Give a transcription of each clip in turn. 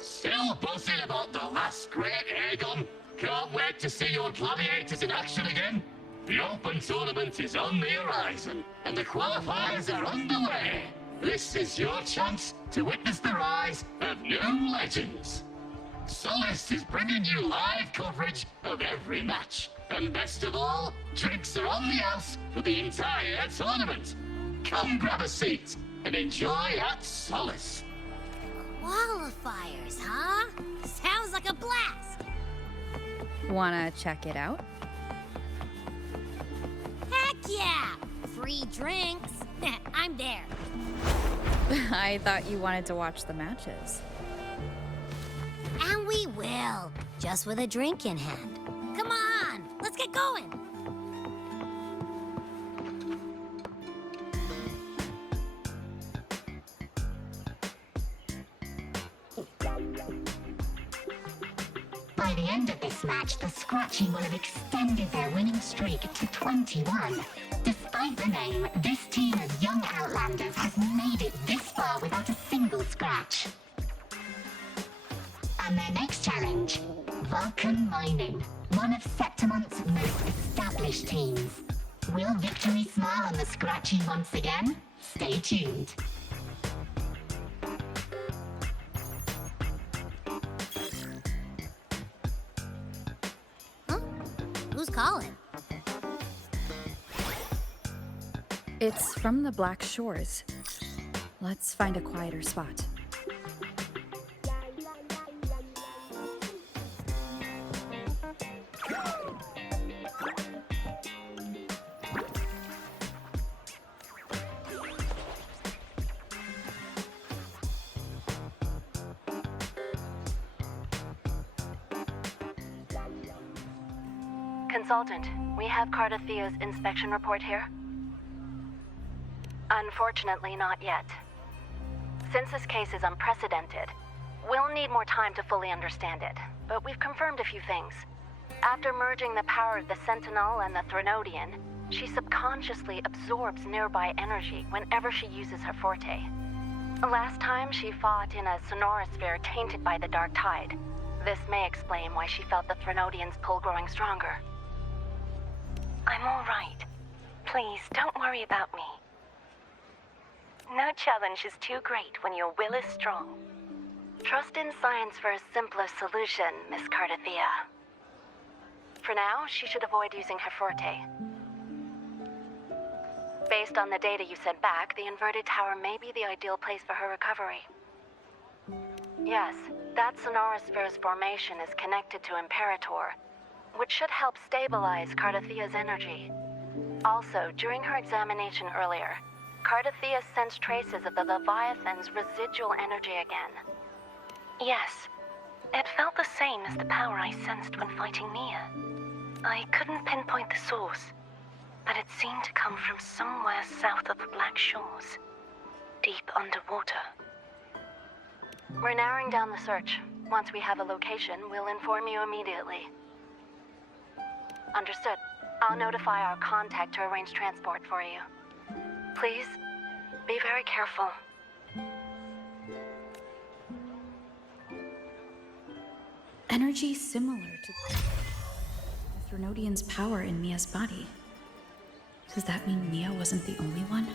Still buzzing about the last great Aegon? Can't wait to see your gladiators in action again. The Open Tournament is on the horizon, and the qualifiers are underway. This is your chance to witness the rise of new legends. Solace is bringing you live coverage of every match. And best of all, drinks are on the house for the entire tournament. Come grab a seat and enjoy at Solace. Qualifiers, huh? Sounds like a blast! Wanna check it out? Heck yeah! Free drinks. I'm there. I thought you wanted to watch the matches. And we will, just with a drink in hand. Come on, let's get going. By the end of this match, the Scratchy will have extended their winning streak to 21. Despite the name, this team of young Outlanders has made it this far without a single scratch. And their next challenge, Vulcan Mining, one of Septimont's most established teams. Will victory smile on the Scratchy once again? Stay tuned. Huh? Who's calling? It's from the Black Shores. Let's find a quieter spot. Consultant, we have Cardathia's inspection report here. Unfortunately, not yet. Since this case is unprecedented, we'll need more time to fully understand it, but we've confirmed a few things. After merging the power of the Sentinel and the Threnodian, she subconsciously absorbs nearby energy whenever she uses her forte. Last time, she fought in a sonorosphere tainted by the Dark Tide. This may explain why she felt the Threnodian's pull growing stronger. I'm all right. Please, don't worry about me. No challenge is too great when your will is strong. Trust in science for a simpler solution, Miss Cardathia. For now, she should avoid using her forte. Based on the data you sent back, the inverted tower may be the ideal place for her recovery. Yes, that sonorosphere's formation is connected to Imperator, which should help stabilize Cardathia's energy. Also, during her examination earlier, Cardathia sensed traces of the Leviathan's residual energy again. Yes, it felt the same as the power I sensed when fighting Nia. I couldn't pinpoint the source, but it seemed to come from somewhere south of the Black Shores, deep underwater. We're narrowing down the search. Once we have a location, we'll inform you immediately. Understood. I'll notify our contact to arrange transport for you. Please, be very careful. Energy similar to the Threnodian's power in Mia's body. Does that mean Mia wasn't the only one?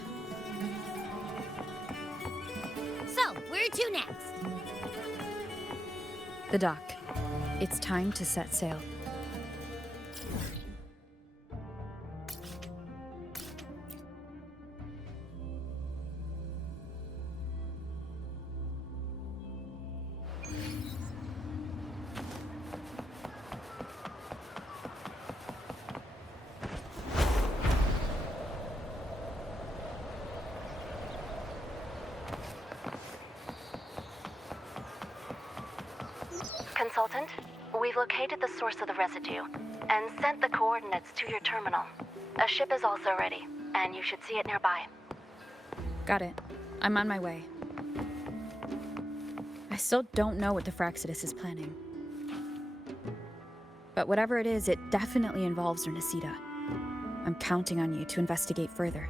So, where to next? The dock. It's time to set sail. Consultant, we've located the source of the residue and sent the coordinates to your terminal. A ship is also ready, and you should see it nearby. Got it. I'm on my way. I still don't know what the Fraxidus is planning. But whatever it is, it definitely involves Rinascita. I'm counting on you to investigate further.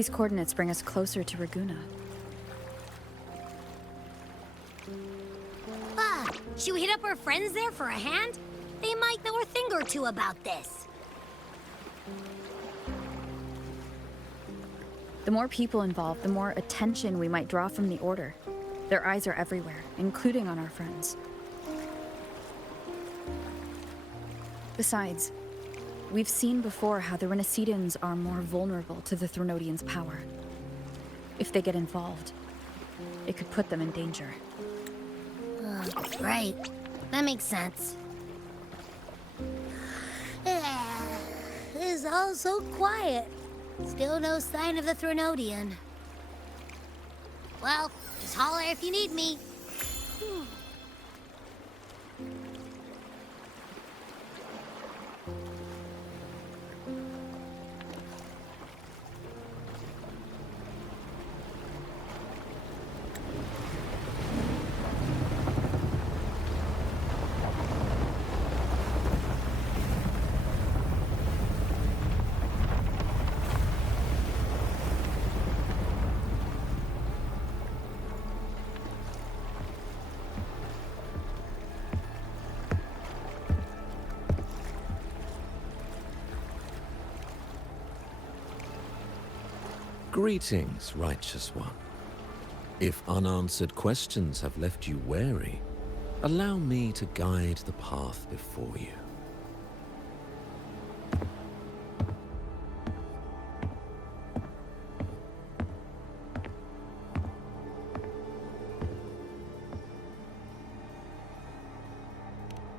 These coordinates bring us closer to Raguna. Should we hit up our friends there for a hand? They might know a thing or two about this. The more people involved, the more attention we might draw from the Order. Their eyes are everywhere, including on our friends. Besides, we've seen before how the Rinascitans are more vulnerable to the Threnodians' power. If they get involved, it could put them in danger. Right. That makes sense. It's all so quiet. Still no sign of the Threnodian. Well, just holler if you need me. Greetings, righteous one. If unanswered questions have left you wary, allow me to guide the path before you.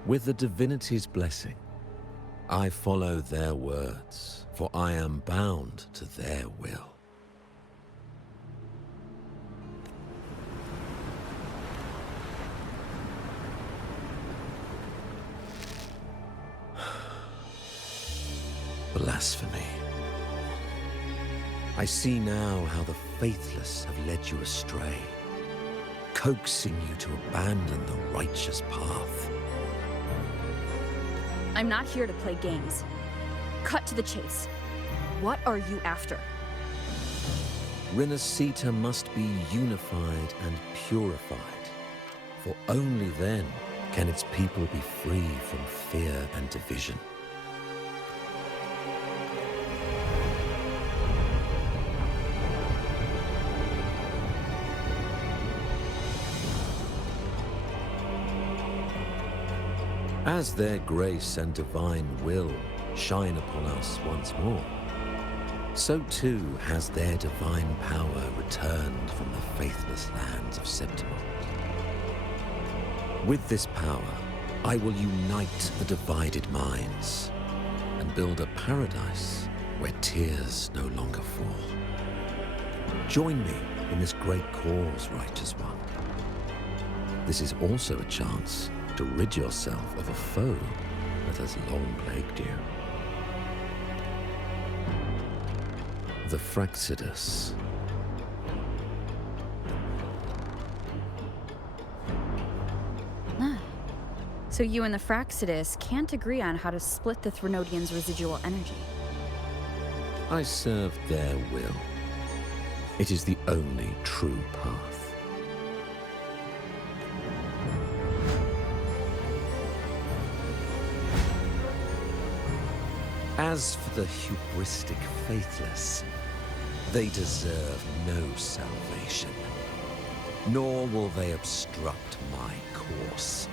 With the divinity's blessing, I follow their words, for I am bound to their will. Blasphemy. I see now how the faithless have led you astray, coaxing you to abandon the righteous path. I'm not here to play games. Cut to the chase. What are you after? Rinascita must be unified and purified, for only then can its people be free from fear and division. As their grace and divine will shine upon us once more, so too has their divine power returned from the faithless lands of Septimund. With this power, I will unite the divided minds and build a paradise where tears no longer fall. Join me in this great cause, righteous one. This is also a chance to rid yourself of a foe that has long plagued you. The Fraxidus. So you and the Fraxidus can't agree on how to split the Threnodians' residual energy. I serve their will. It is the only true path. As for the hubristic faithless, they deserve no salvation, nor will they obstruct my course.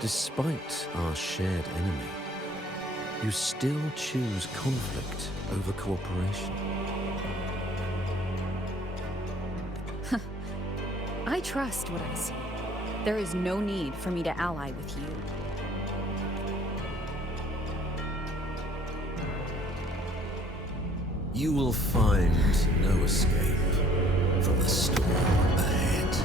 Despite our shared enemy, you still choose conflict over cooperation. I trust what I see. There is no need for me to ally with you. You will find no escape from the storm ahead.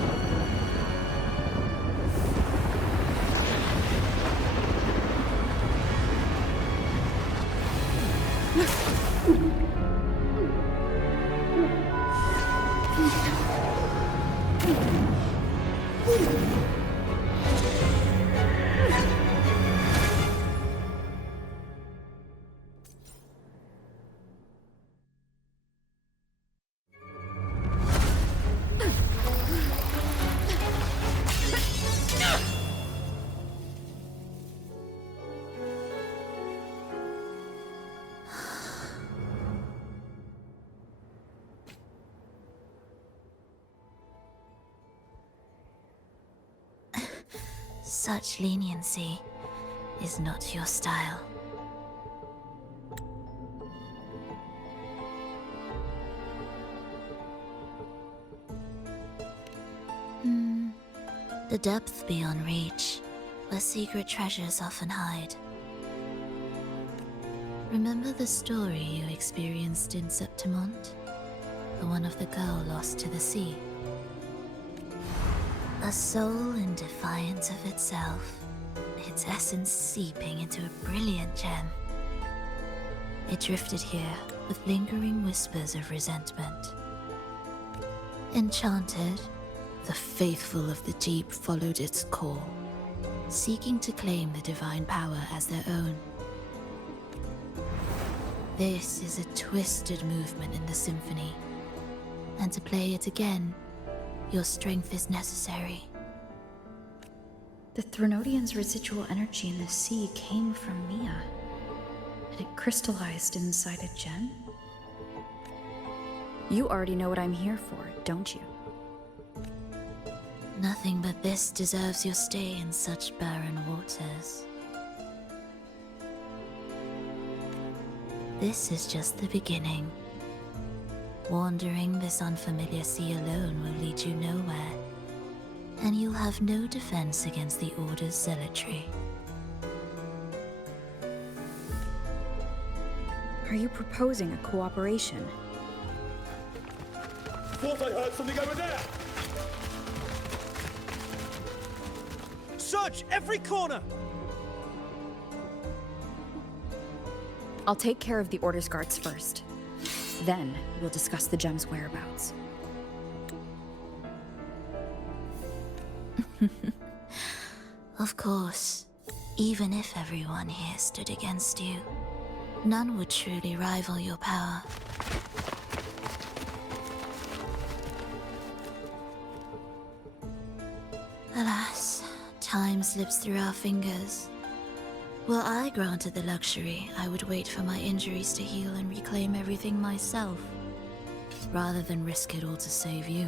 Such leniency is not your style. The depth beyond reach, where secret treasures often hide. Remember the story you experienced in Septimont? The one of the girl lost to the sea? A soul in defiance of itself, its essence seeping into a brilliant gem. It drifted here with lingering whispers of resentment. Enchanted, the faithful of the deep followed its call, seeking to claim the divine power as their own. This is a twisted movement in the symphony, and to play it again, your strength is necessary. The Threnodian's residual energy in the sea came from Mia. Had it crystallized inside a gem? You already know what I'm here for, don't you? Nothing but this deserves your stay in such barren waters. This is just the beginning. Wandering this unfamiliar sea alone will lead you nowhere, and you'll have no defense against the Order's zealotry. Are you proposing a cooperation? Thought I heard something over there! Search every corner! I'll take care of the Order's guards first. Then, we'll discuss the gem's whereabouts. Of course, even if everyone here stood against you, none would truly rival your power. Alas, time slips through our fingers. Were I granted the luxury, I would wait for my injuries to heal and reclaim everything myself, rather than risk it all to save you.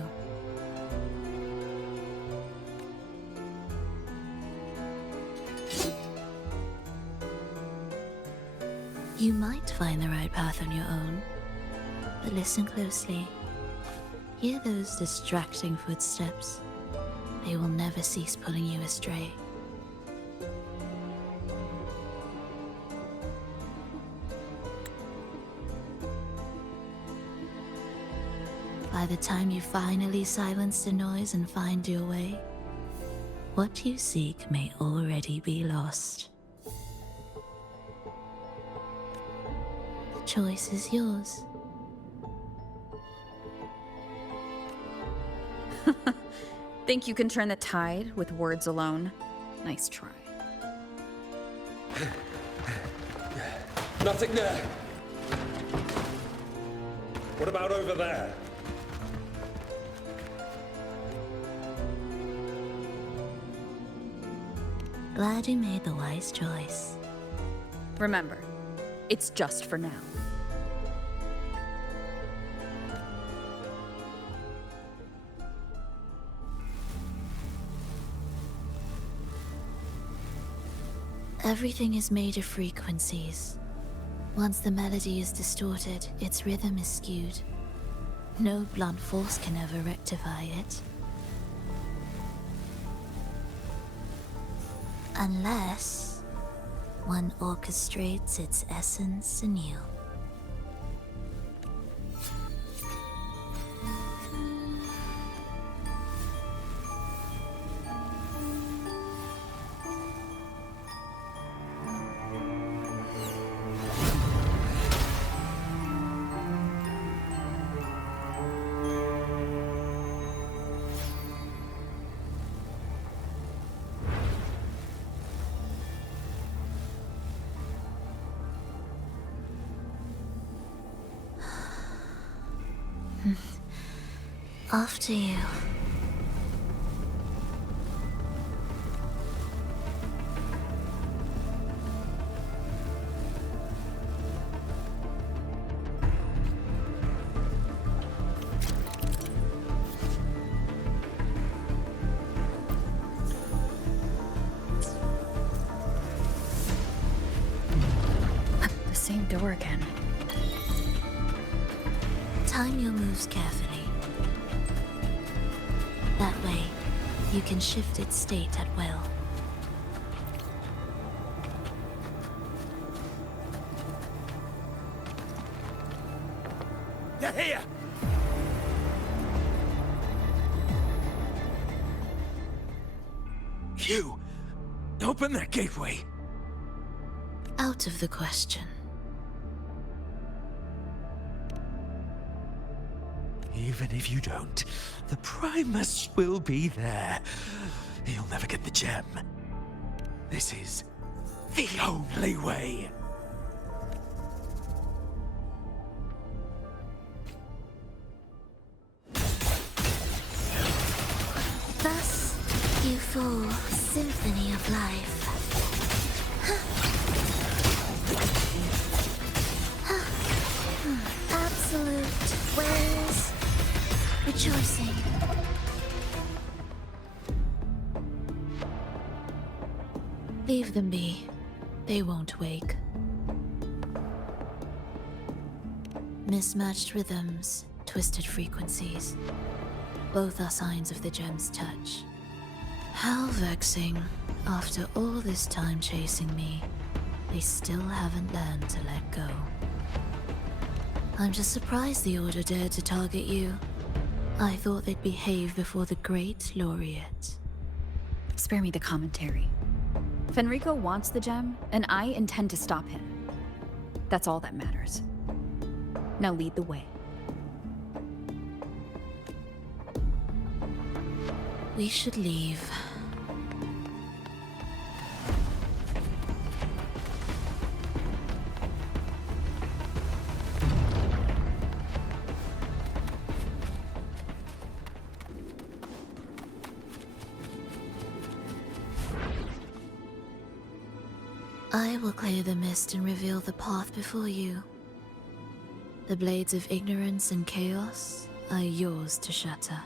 You might find the right path on your own, but listen closely. Hear those distracting footsteps. They will never cease pulling you astray. By the time you finally silence the noise and find your way, what you seek may already be lost. The choice is yours. Think you can turn the tide with words alone? Nice try. Nothing there! What about over there? Glad you made the wise choice. Remember, it's just for now. Everything is made of frequencies. Once the melody is distorted, its rhythm is skewed. No blunt force can ever rectify it. Unless one orchestrates its essence anew. After you. front door again. Time your moves carefully. That way, you can shift its state at will. They're here! You! Open that gateway! Out of the question. Even if you don't, the Primus will be there. You'll never get the gem. This is the only way. Thus, you fall, symphony of life. Absolute ways, rejoicing. Leave them be. They won't wake. Mismatched rhythms, twisted frequencies. Both are signs of the gem's touch. How vexing. After all this time chasing me, they still haven't learned to let go. I'm just surprised the Order dared to target you. I thought they'd behave before the great laureate. Spare me the commentary. Fenrico wants the gem, and I intend to stop him. That's all that matters. Now lead the way. We should leave. I will clear the mist and reveal the path before you. The blades of ignorance and chaos are yours to shatter.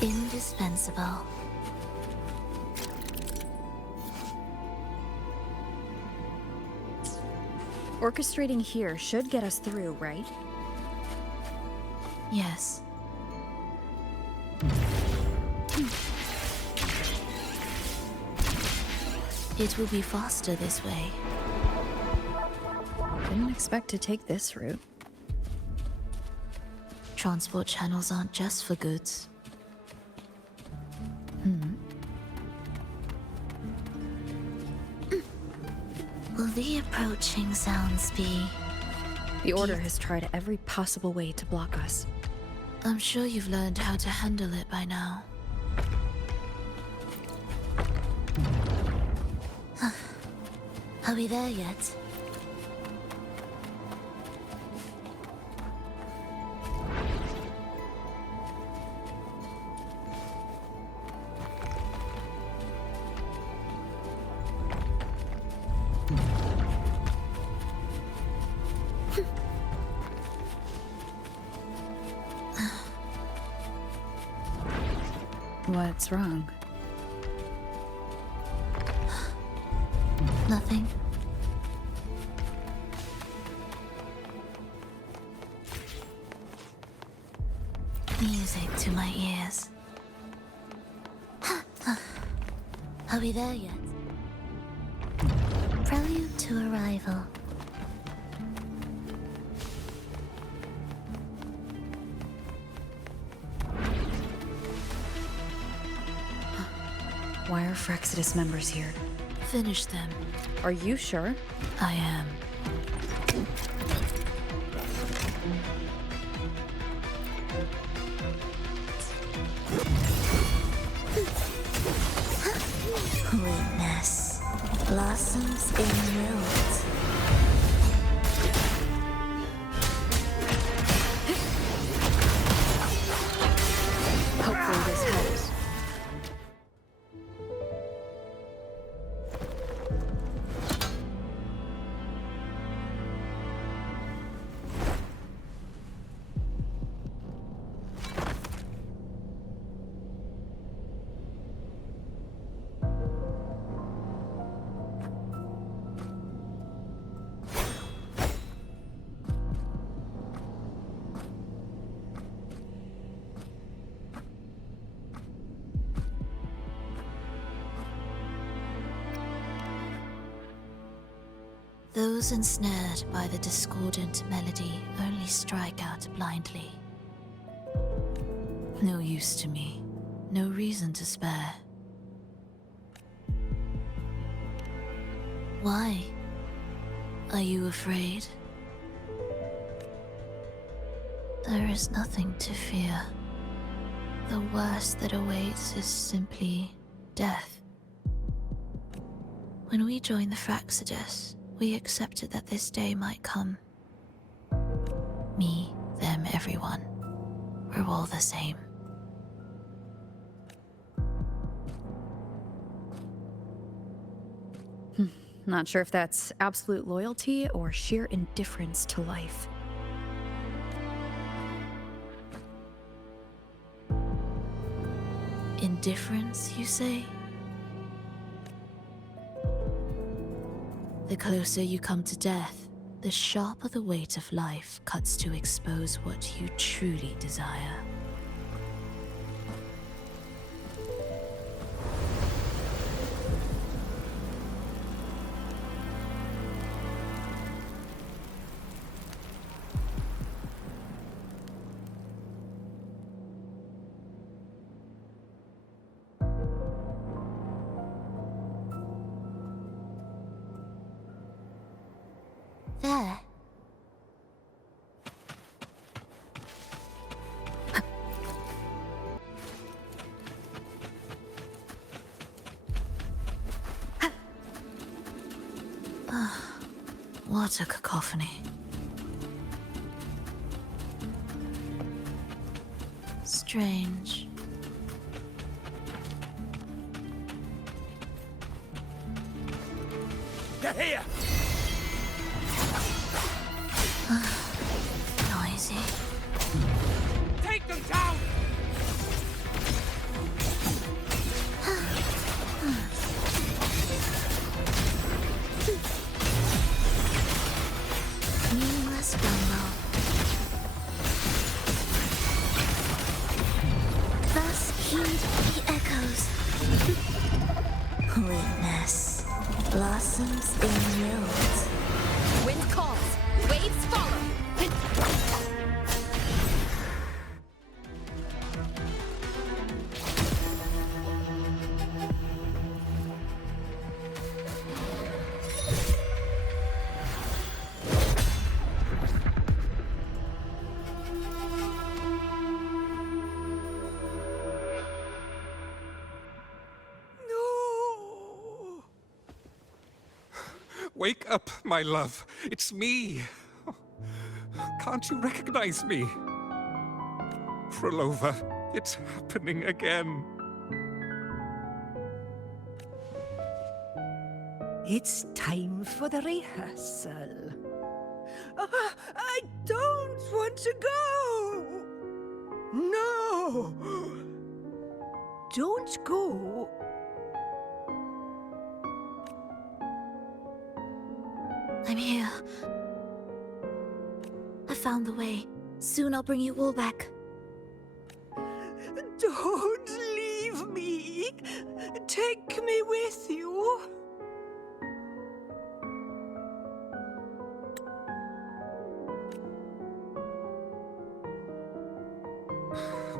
Indispensable. Orchestrating here should get us through, right? Yes. It will be faster this way. Didn't expect to take this route. Transport channels aren't just for goods. Will the approaching sounds be... The Order has tried every possible way to block us. I'm sure you've learned how to handle it by now. Are we there yet? What's wrong? Nothing. Music to my ears. Are we there yet? Prelude to arrival. Why are Frexidus members here? Finish them. Are you sure? I am. Witness blossoms in wilt. Hopefully this helps. Those ensnared by the discordant melody only strike out blindly. No use to me, no reason to spare. Why? Are you afraid? There is nothing to fear. The worst that awaits is simply death. When we joined the Fraxidus, we accepted that this day might come. Me, them, everyone. We're all the same. Not sure if that's absolute loyalty or sheer indifference to life. Indifference, you say? The closer you come to death, the sharper the weight of life cuts to expose what you truly desire. There. What a cacophony. Strange. Get here! Noisy. Take them down! Meaningless rumble. Thus heed the echoes. Witness blossoms in yield. Wind calls, waves follow. No! Wake up, my love. It's me. Can't you recognize me? Frolova, it's happening again. It's time for the rehearsal. I don't want to go! No! Don't go. I'm here. I found the way. Soon I'll bring you all back. Don't leave me. Take me with you.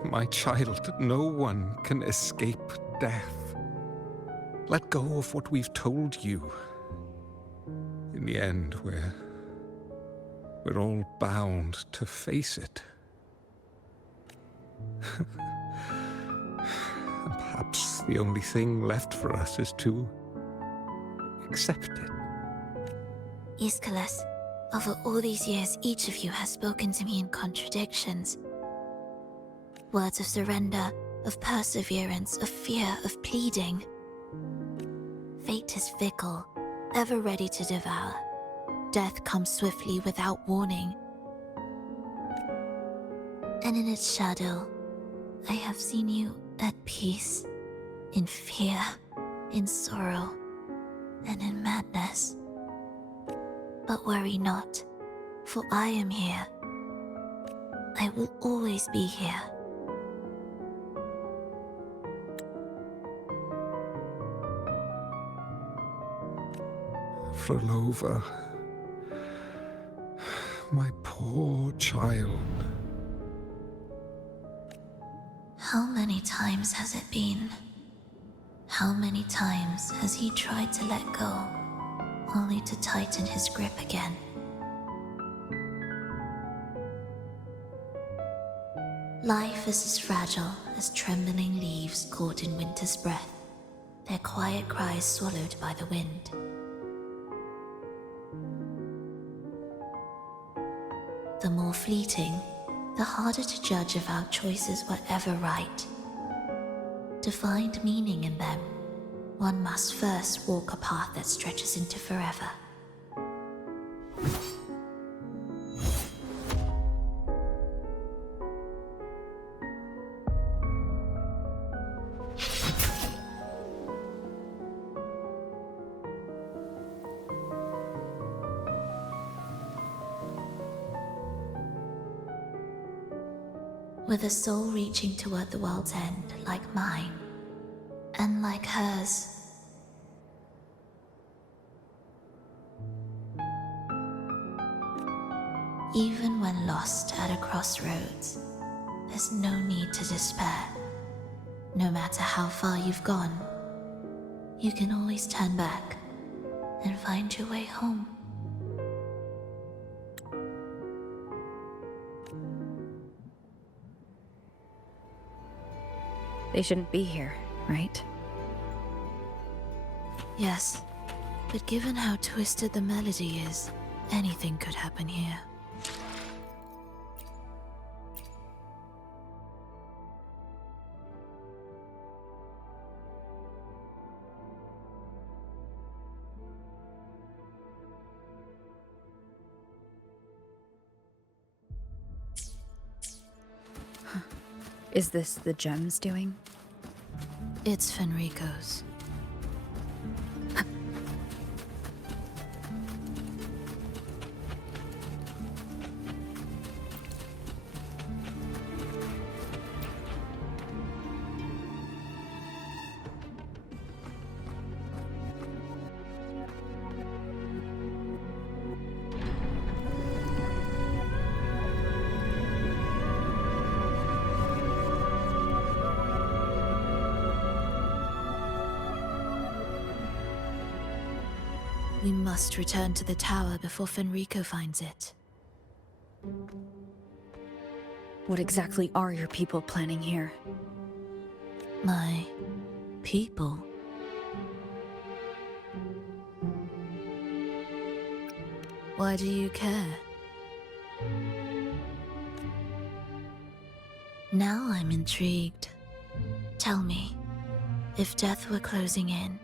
My child, no one can escape death. Let go of what we've told you. In the end, we're all bound to face it. And perhaps the only thing left for us is to accept it. Aeschylus, over all these years, each of you has spoken to me in contradictions. Words of surrender, of perseverance, of fear, of pleading. Fate is fickle, ever ready to devour. Death comes swiftly without warning. And in its shadow, I have seen you at peace, in fear, in sorrow, and in madness. But worry not, for I am here. I will always be here. Frolova, My poor child. How many times has it been? How many times has he tried to let go, only to tighten his grip again? Life is as fragile as trembling leaves caught in winter's breath, their quiet cries swallowed by the wind. The more fleeting, the harder to judge if our choices were ever right. To find meaning in them, one must first walk a path that stretches into forever. With a soul reaching toward the world's end, like mine, and like hers. Even when lost at a crossroads, there's no need to despair. No matter how far you've gone, you can always turn back and find your way home. They shouldn't be here, right? Yes, but given how twisted the melody is, anything could happen here. Is this the gems doing? It's Fenrico's. We must return to the tower before Fenrico finds it. What exactly are your people planning here? My people? Why do you care? Now I'm intrigued. Tell me, if death were closing in,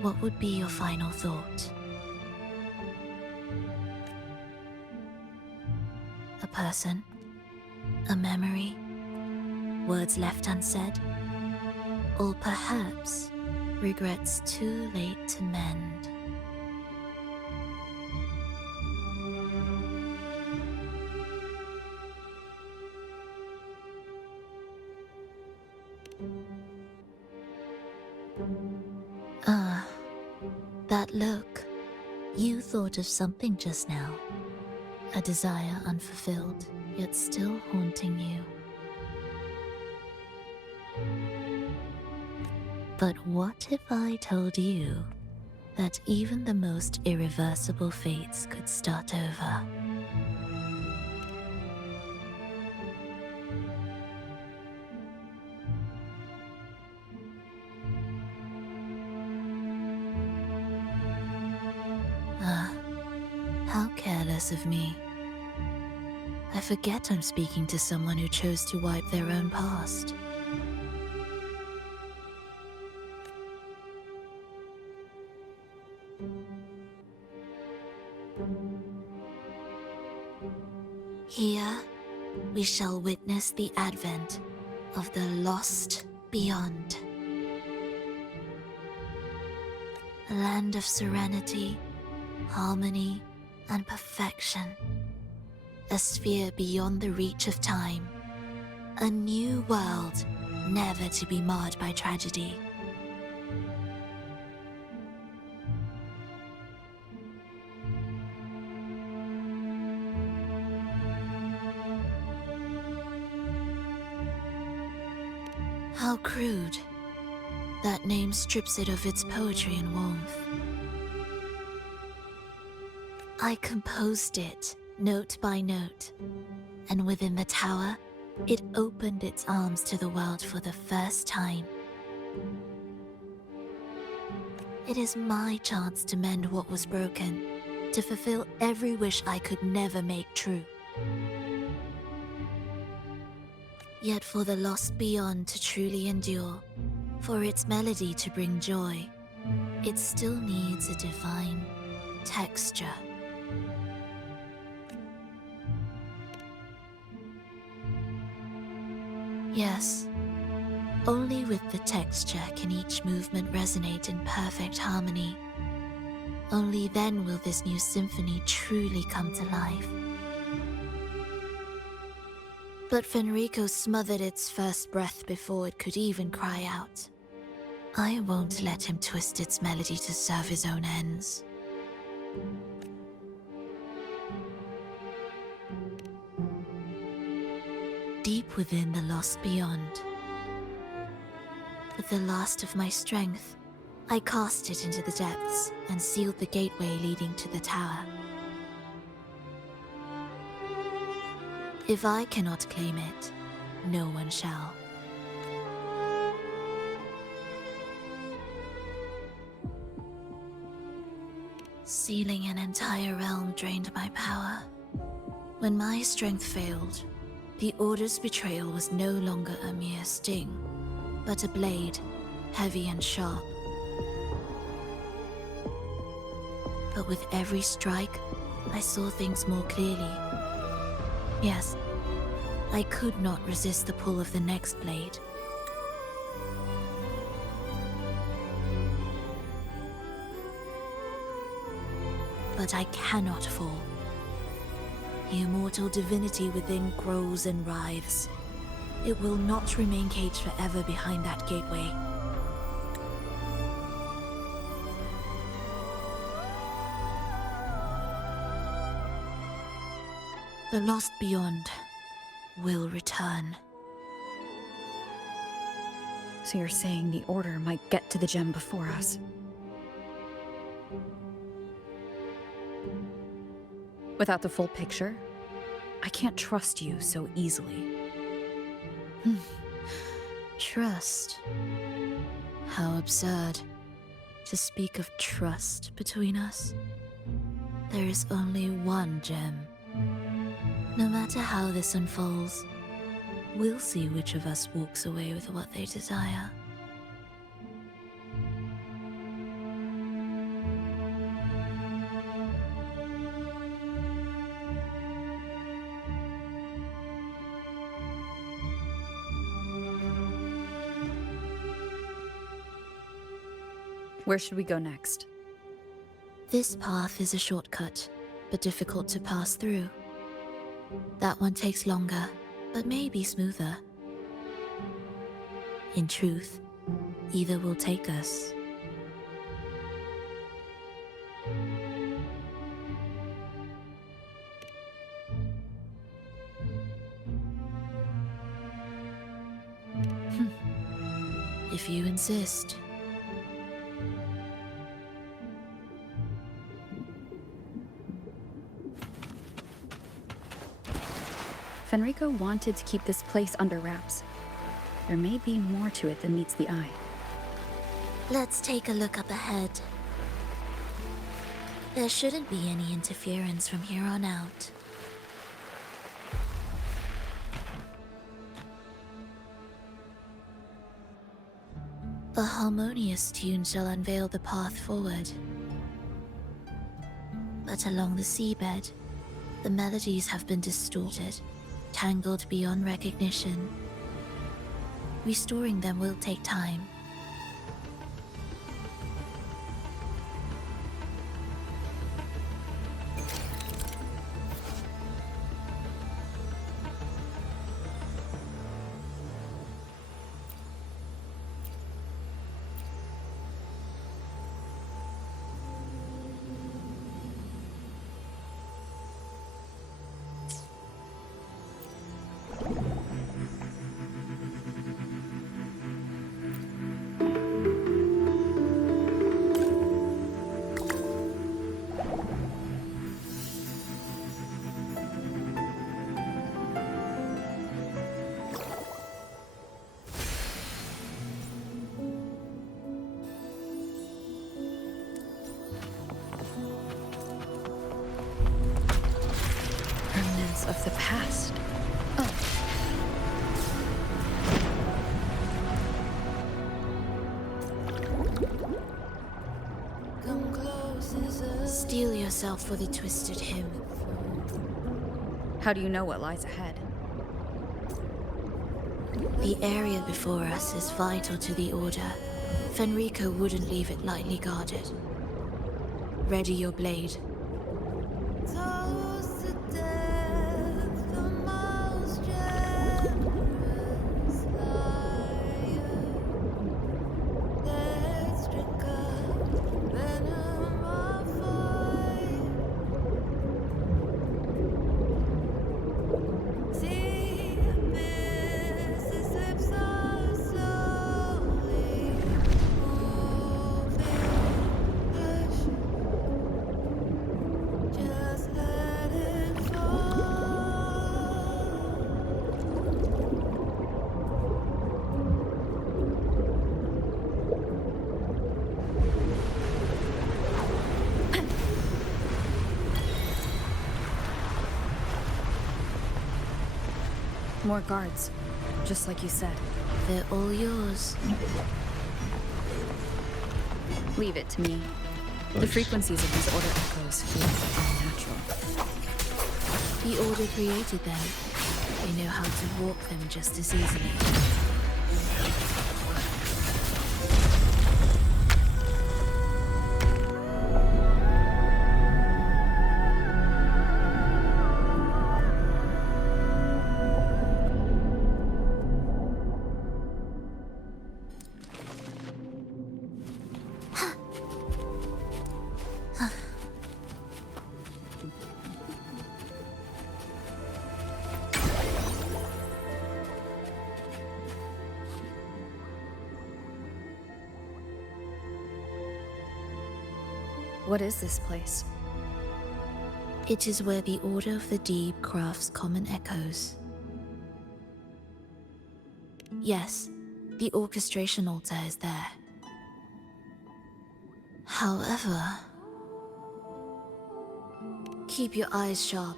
what would be your final thought? A person? A memory? Words left unsaid? Or perhaps regrets too late to mend? That look. You thought of something just now. A desire unfulfilled, yet still haunting you. But what if I told you that even the most irreversible fates could start over? How careless of me. I forget I'm speaking to someone who chose to wipe their own past. Here, we shall witness the advent of the lost beyond. A land of serenity, harmony, and perfection. A sphere beyond the reach of time. A new world, never to be marred by tragedy. How crude. That name strips it of its poetry and warmth. I composed it, note by note, and within the tower, it opened its arms to the world for the first time. It is my chance to mend what was broken, to fulfill every wish I could never make true. Yet for the lost beyond to truly endure, for its melody to bring joy, it still needs a divine texture. Yes, only with the texture can each movement resonate in perfect harmony. Only then will this new symphony truly come to life. But Fenrico smothered its first breath before it could even cry out. I won't let him twist its melody to serve his own ends. Deep within the lost beyond, with the last of my strength, I cast it into the depths and sealed the gateway leading to the tower. If I cannot claim it, no one shall. Sealing an entire realm drained my power. When my strength failed, the Order's betrayal was no longer a mere sting, but a blade, heavy and sharp. But with every strike, I saw things more clearly. Yes, I could not resist the pull of the next blade. But I cannot fall. The immortal divinity within grows and writhes. It will not remain caged forever behind that gateway. The lost beyond will return. So you're saying the Order might get to the gem before us? Without the full picture, I can't trust you so easily. Trust? How absurd. To speak of trust between us. There is only one gem. No matter how this unfolds, we'll see which of us walks away with what they desire. Where should we go next? This path is a shortcut, but difficult to pass through. That one takes longer, but may be smoother. In truth, either will take us. If you insist. Fenrico wanted to keep this place under wraps. There may be more to it than meets the eye. Let's take a look up ahead. There shouldn't be any interference from here on out. A harmonious tune shall unveil the path forward. But along the seabed, the melodies have been distorted, tangled beyond recognition. Restoring them will take time. of the past. Oh. Steel yourself for the twisted hymn. How do you know what lies ahead? The area before us is vital to the Order. Fenrico wouldn't leave it lightly guarded. Ready your blade. More guards, just like you said. They're all yours. Leave it to me. The frequencies of these Order echoes feel unnatural. The Order created them. They know how to walk them just as easily. What is this place? It is where the Order of the Deep crafts common echoes. Yes, the orchestration altar is there. However, keep your eyes sharp.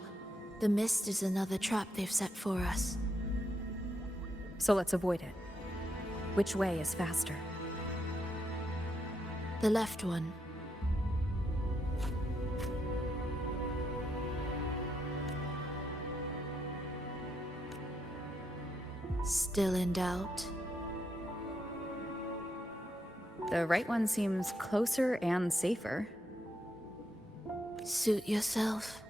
The mist is another trap they've set for us. So let's avoid it. Which way is faster? The left one. Still in doubt? The right one seems closer and safer. Suit yourself.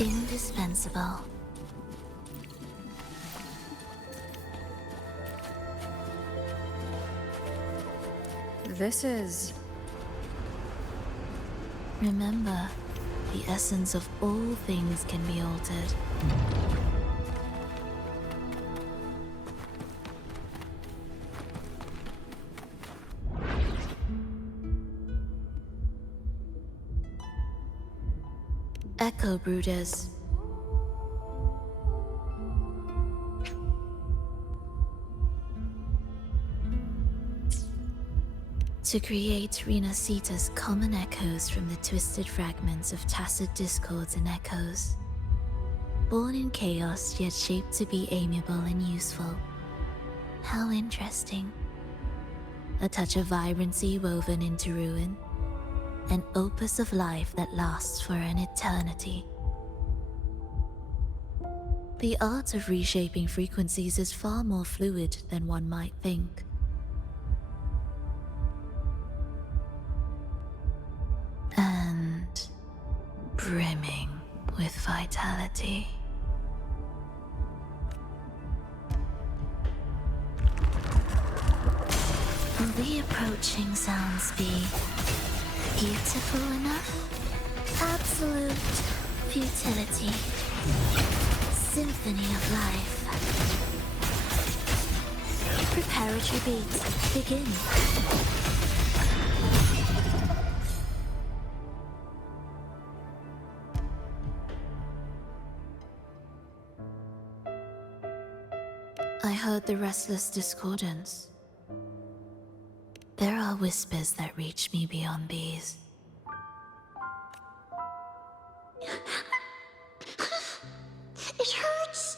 Indispensable. This is... Remember, the essence of all things can be altered. Echo Brooders. To create Rinascita's common echoes from the twisted fragments of tacit discords and echoes. Born in chaos, yet shaped to be amiable and useful. How interesting. A touch of vibrancy woven into ruin. An opus of life that lasts for an eternity. The art of reshaping frequencies is far more fluid than one might think. And brimming with vitality. Will the approaching sounds be beautiful enough? Absolute futility. symphony of life. Preparatory beats, begin. I heard the restless discordance. There are whispers that reach me beyond these. It hurts!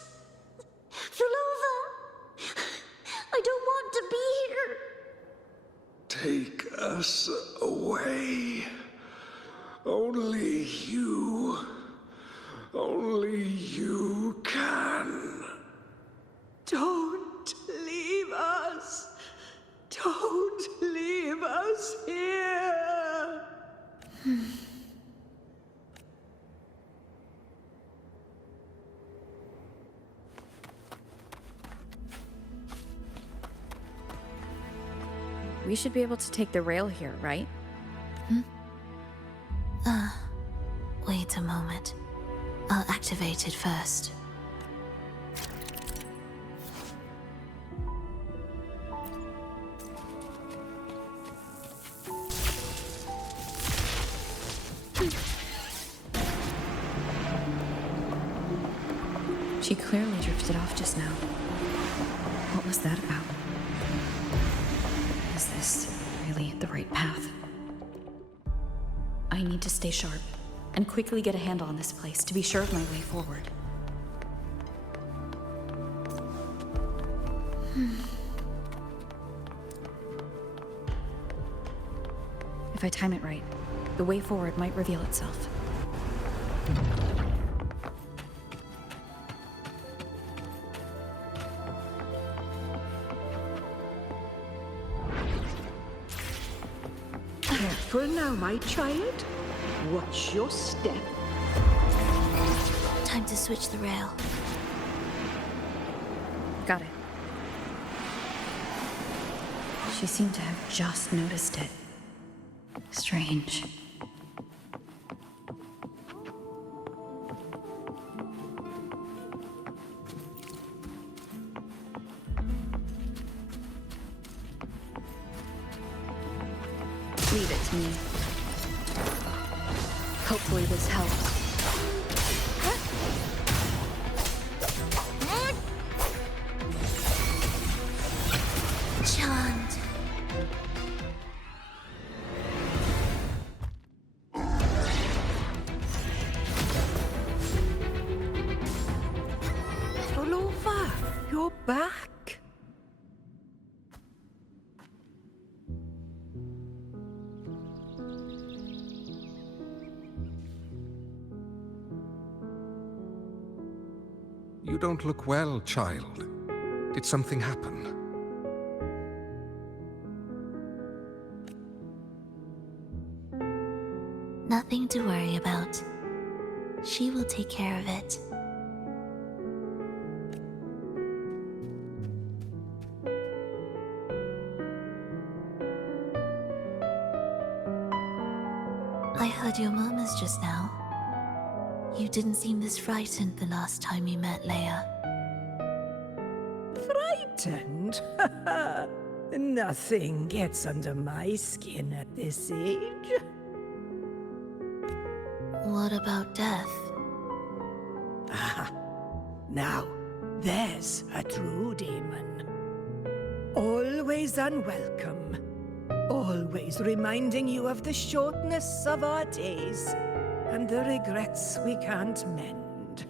Vilova! I don't want to be here! Take us away. Only you can. Don't leave us. Don't leave us here. We should be able to take the rail here, right? Wait a moment. I'll activate it first. She clearly drifted off just now. What was that about? Is this really the right path? I need to stay sharp and quickly get a handle on this place to be sure of my way forward. If I time it right, the way forward might reveal itself. Careful now, my child. Watch your step. Time to switch the rail. Got it. She seemed to have just noticed it. Strange. Leave it to me. Hopefully this helps. Chant. Rolova, you're back. You don't look well, child. Did something happen? Nothing to worry about. She will take care of it. I heard your murmurs just now. You didn't seem this frightened the last time we met, Leia. Frightened? Nothing gets under my skin at this age. What about death? Ah, now, there's a true demon. Always unwelcome. Always reminding you of the shortness of our days and the regrets we can't mend.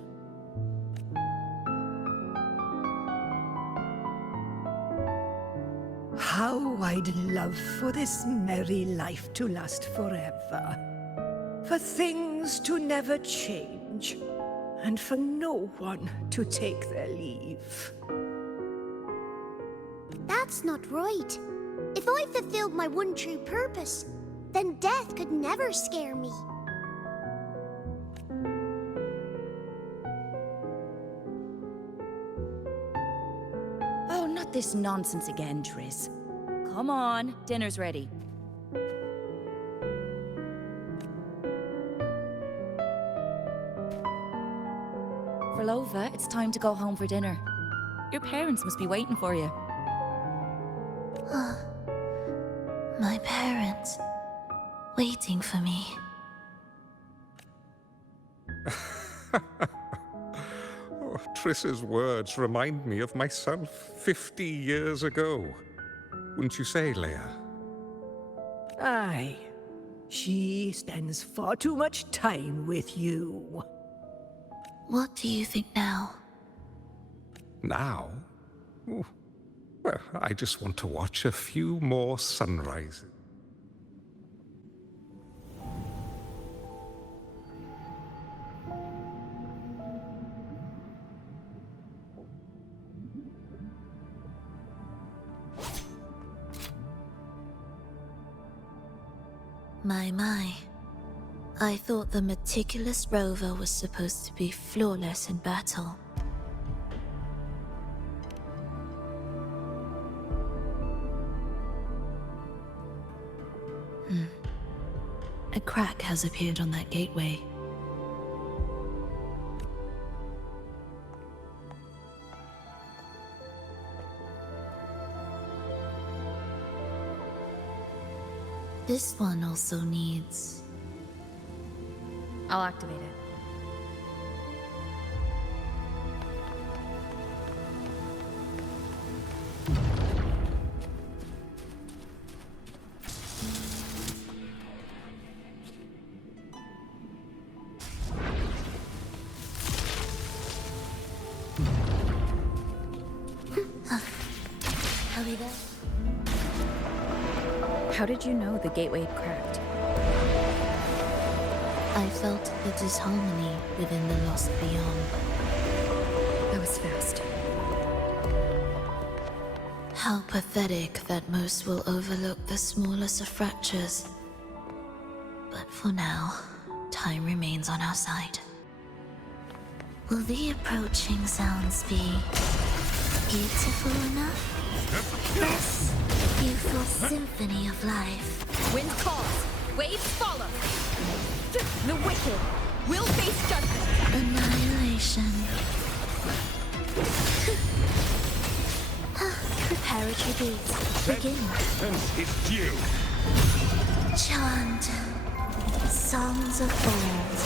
How I'd love for this merry life to last forever. For things to never change, and for no one to take their leave. That's not right. If I fulfilled my one true purpose, then death could never scare me. Oh, not this nonsense again, Triss. Come on, dinner's ready. Frolova, it's time to go home for dinner. Your parents must be waiting for you. My parents, waiting for me. Oh, Triss's words remind me of myself 50 years ago. Wouldn't you say, Leia? Aye. She spends far too much time with you. What do you think now? Now? Oh, well, I just want to watch a few more sunrises. My. I thought the meticulous rover was supposed to be flawless in battle. A crack has appeared on that gateway. This one also needs... I'll activate it. Are we there? How did you know the gateway had cracked? I felt the disharmony within the lost beyond. That was fast. How pathetic that most will overlook the smallest of fractures. But for now, time remains on our side. Will the approaching sounds be beautiful enough? This beautiful symphony of life. Wind calls, waves follow. The wicked will face judgment. Annihilation. Preparatory beats begin. It's due. Chant songs of old.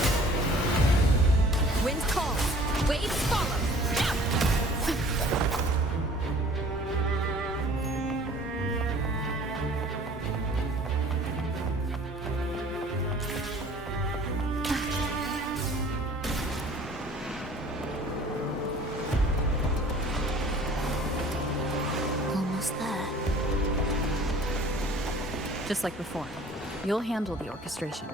Wind calls, waves follow. Almost there. Just like before. You'll handle the orchestration.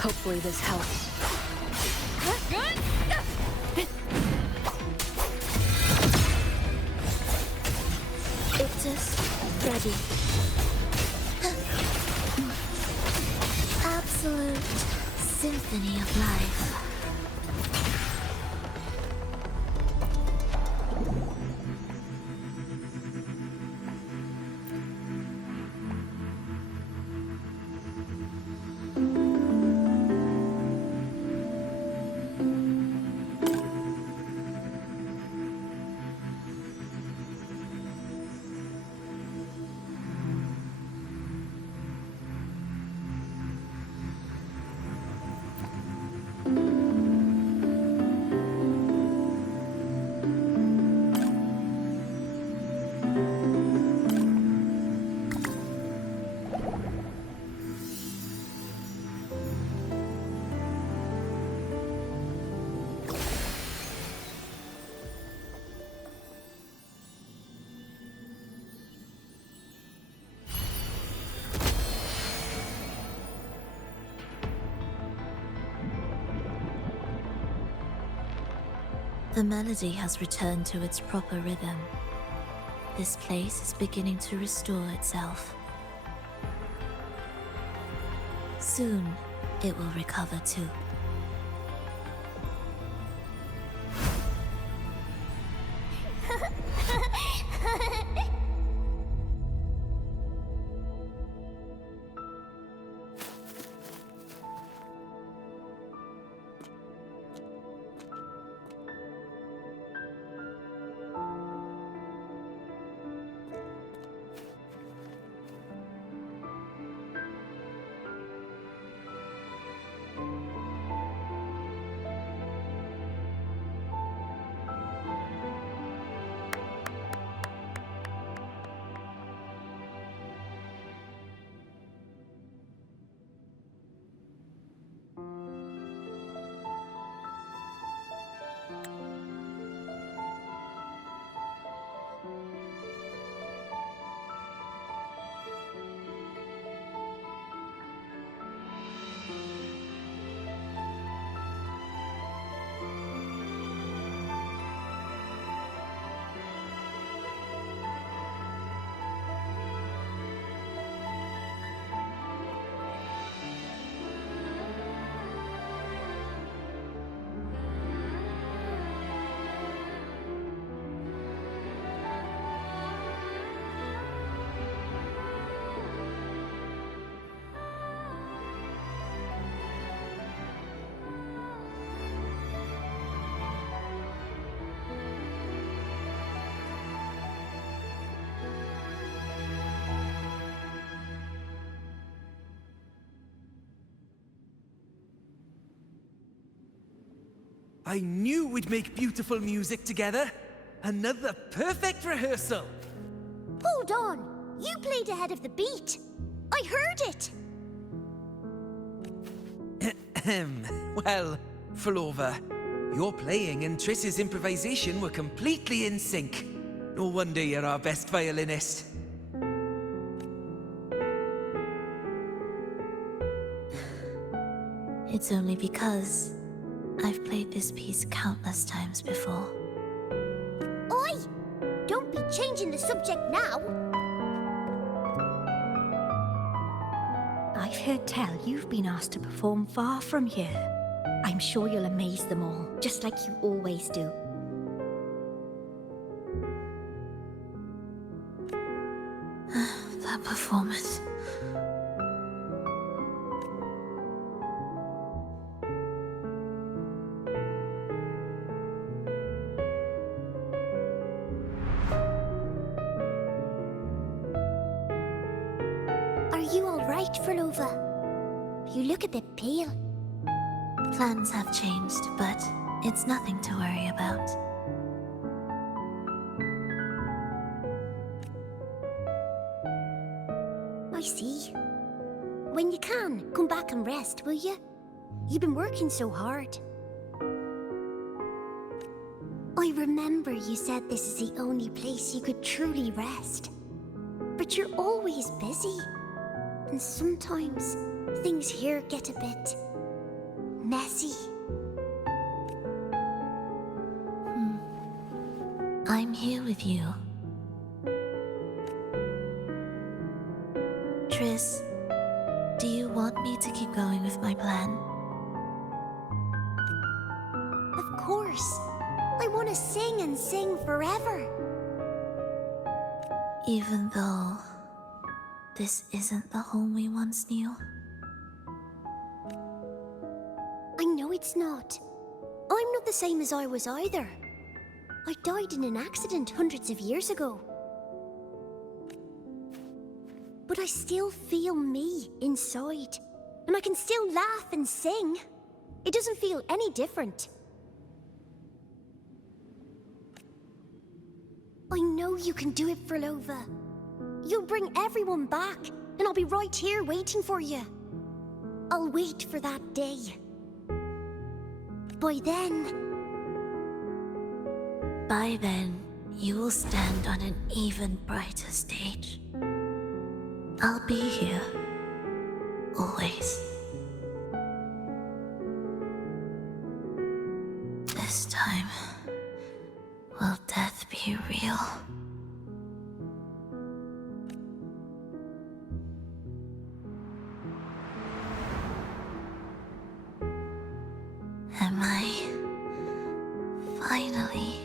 Hopefully this helps. It is ready. Absolute symphony of life. The melody has returned to its proper rhythm. This place is beginning to restore itself. Soon, it will recover too. I knew we'd make beautiful music together. Another perfect rehearsal. Hold on! You played ahead of the beat! I heard it! Well, Flova, your playing and Triss's improvisation were completely in sync. No wonder you're our best violinist. It's only because I've played this piece countless times before. Oi! Don't be changing the subject now! I've heard tell you've been asked to perform far from here. I'm sure you'll amaze them all, just like you always do. That performance. Are you alright, Flova? You look a bit pale. Plans have changed, but it's nothing to worry about. I see. When you can, come back and rest, will you? You've been working so hard. I remember you said this is the only place you could truly rest. But you're always busy. And sometimes things here get a bit messy. I'm here with you. Triss, do you want me to keep going with my plan? Of course. I want to sing and sing forever. Even though this isn't the home we once knew? I know it's not. I'm not the same as I was either. I died in an accident hundreds of years ago. But I still feel me inside. And I can still laugh and sing. It doesn't feel any different. I know you can do it, Flova. You'll bring everyone back, and I'll be right here waiting for you. I'll wait for that day. By then, you will stand on an even brighter stage. I'll be here. Always. This time, will death be real? Am I finally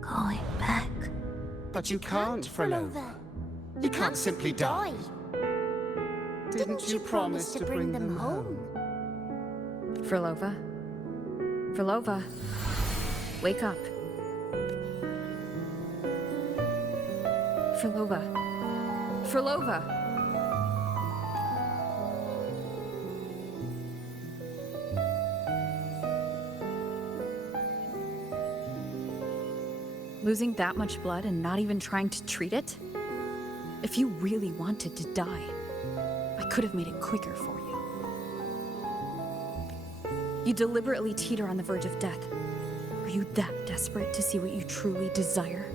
going back? But you can't, Flova. You can't simply die. Didn't you promise to bring them home? Flova? Flova? Wake up. Flova? Flova? Losing that much blood and not even trying to treat it? If you really wanted to die, I could have made it quicker for you. You deliberately teeter on the verge of death. Are you that desperate to see what you truly desire?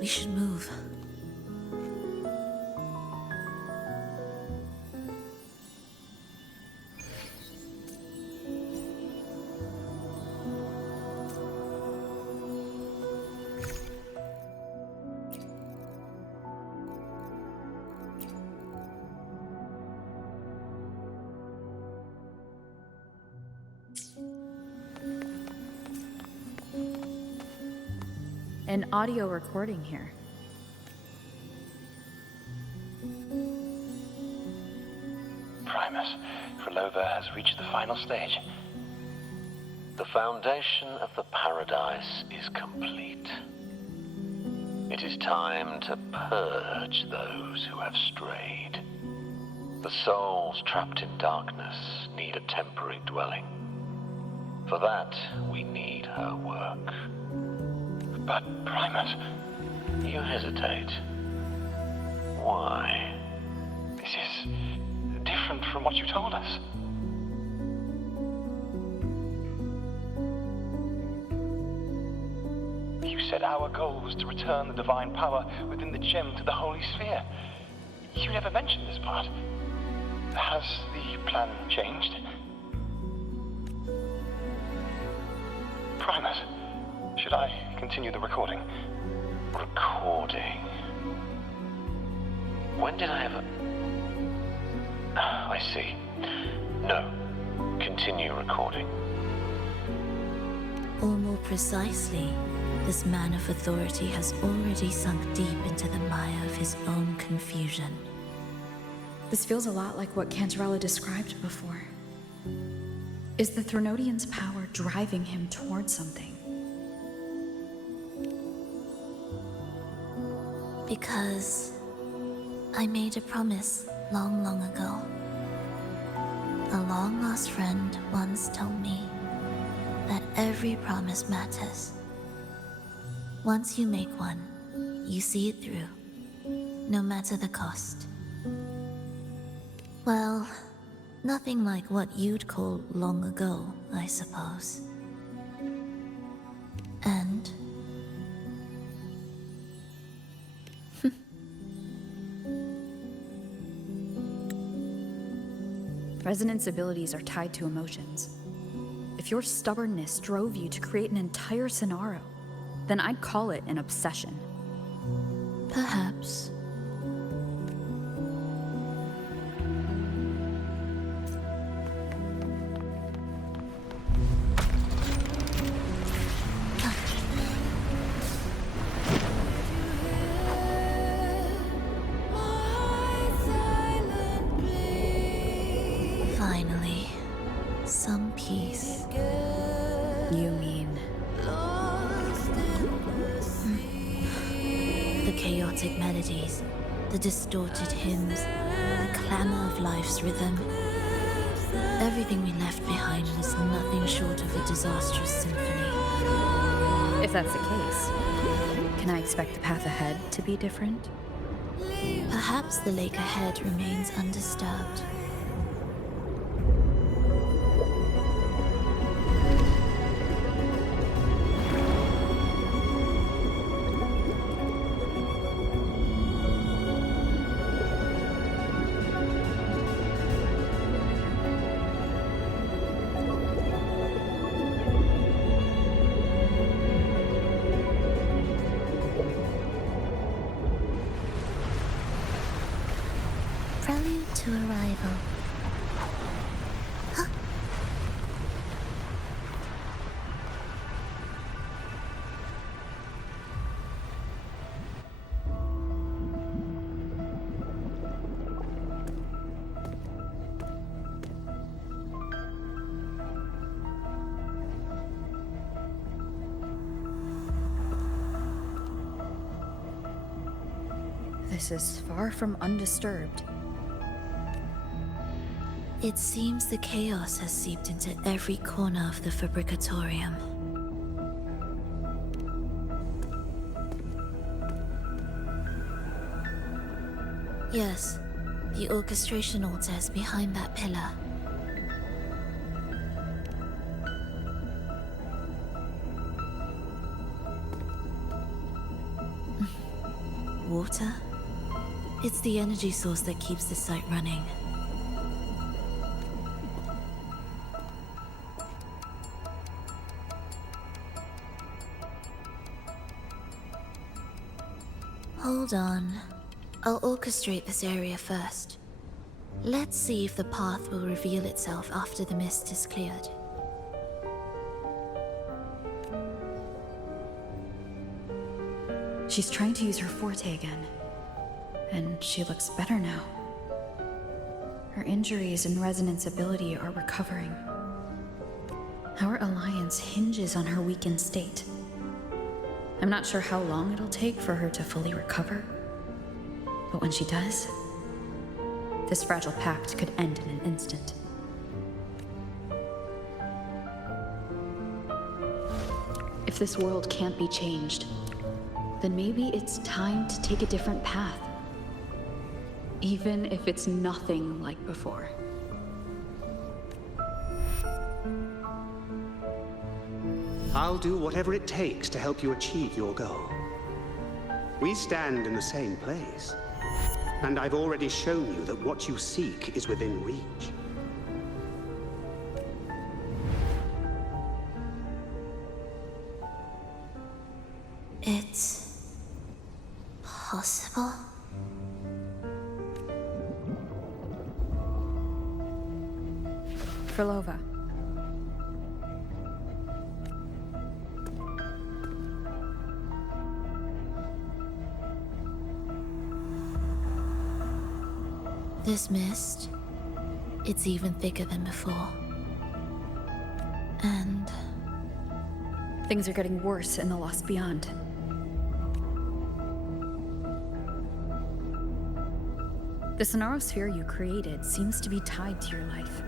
We should move. an audio recording here. Primus, Clover has reached the final stage. The foundation of the paradise is complete. It is time to purge those who have strayed. The souls trapped in darkness need a temporary dwelling. For that, we need her work. But, Primus... You hesitate. Why? This is different from what you told us. You said our goal was to return the divine power within the gem to the Holy Sphere. You never mentioned this part. Has the plan changed? Primus, should I continue the recording? Recording? When did I ever... I see. No. Continue recording. Or more precisely, this man of authority has already sunk deep into the mire of his own confusion. This feels a lot like what Cantarella described before. Is the Threnodian's power driving him towards something? Because I made a promise long, long ago. A long-lost friend once told me that every promise matters. Once you make one, you see it through, no matter the cost. Well, nothing like what you'd call long ago, I suppose. And... Resonance abilities are tied to emotions. If your stubbornness drove you to create an entire scenario, then I'd call it an obsession. Perhaps. Finally, some peace. You mean... The chaotic melodies, the distorted hymns, the clamor of life's rhythm. Everything we left behind was nothing short of a disastrous symphony. If that's the case, can I expect the path ahead to be different? Perhaps the lake ahead remains undisturbed. Prelude to arrival. Huh? This is far from undisturbed. It seems the chaos has seeped into every corner of the Fabricatorium. Yes, the orchestration altar is behind that pillar. Water? It's the energy source that keeps the site running. Hold on. I'll orchestrate this area first. Let's see if the path will reveal itself after the mist is cleared. She's trying to use her forte again. And she looks better now. Her injuries and resonance ability are recovering. Our alliance hinges on her weakened state. I'm not sure how long it'll take for her to fully recover. But when she does, this fragile pact could end in an instant. If this world can't be changed, then maybe it's time to take a different path. Even if it's nothing like before. I'll do whatever it takes to help you achieve your goal. We stand in the same place, and I've already shown you that what you seek is within reach. It's possible? Frolova. This mist, it's even thicker than before. And things are getting worse in the Lost Beyond. The Sonarosphere you created seems to be tied to your life.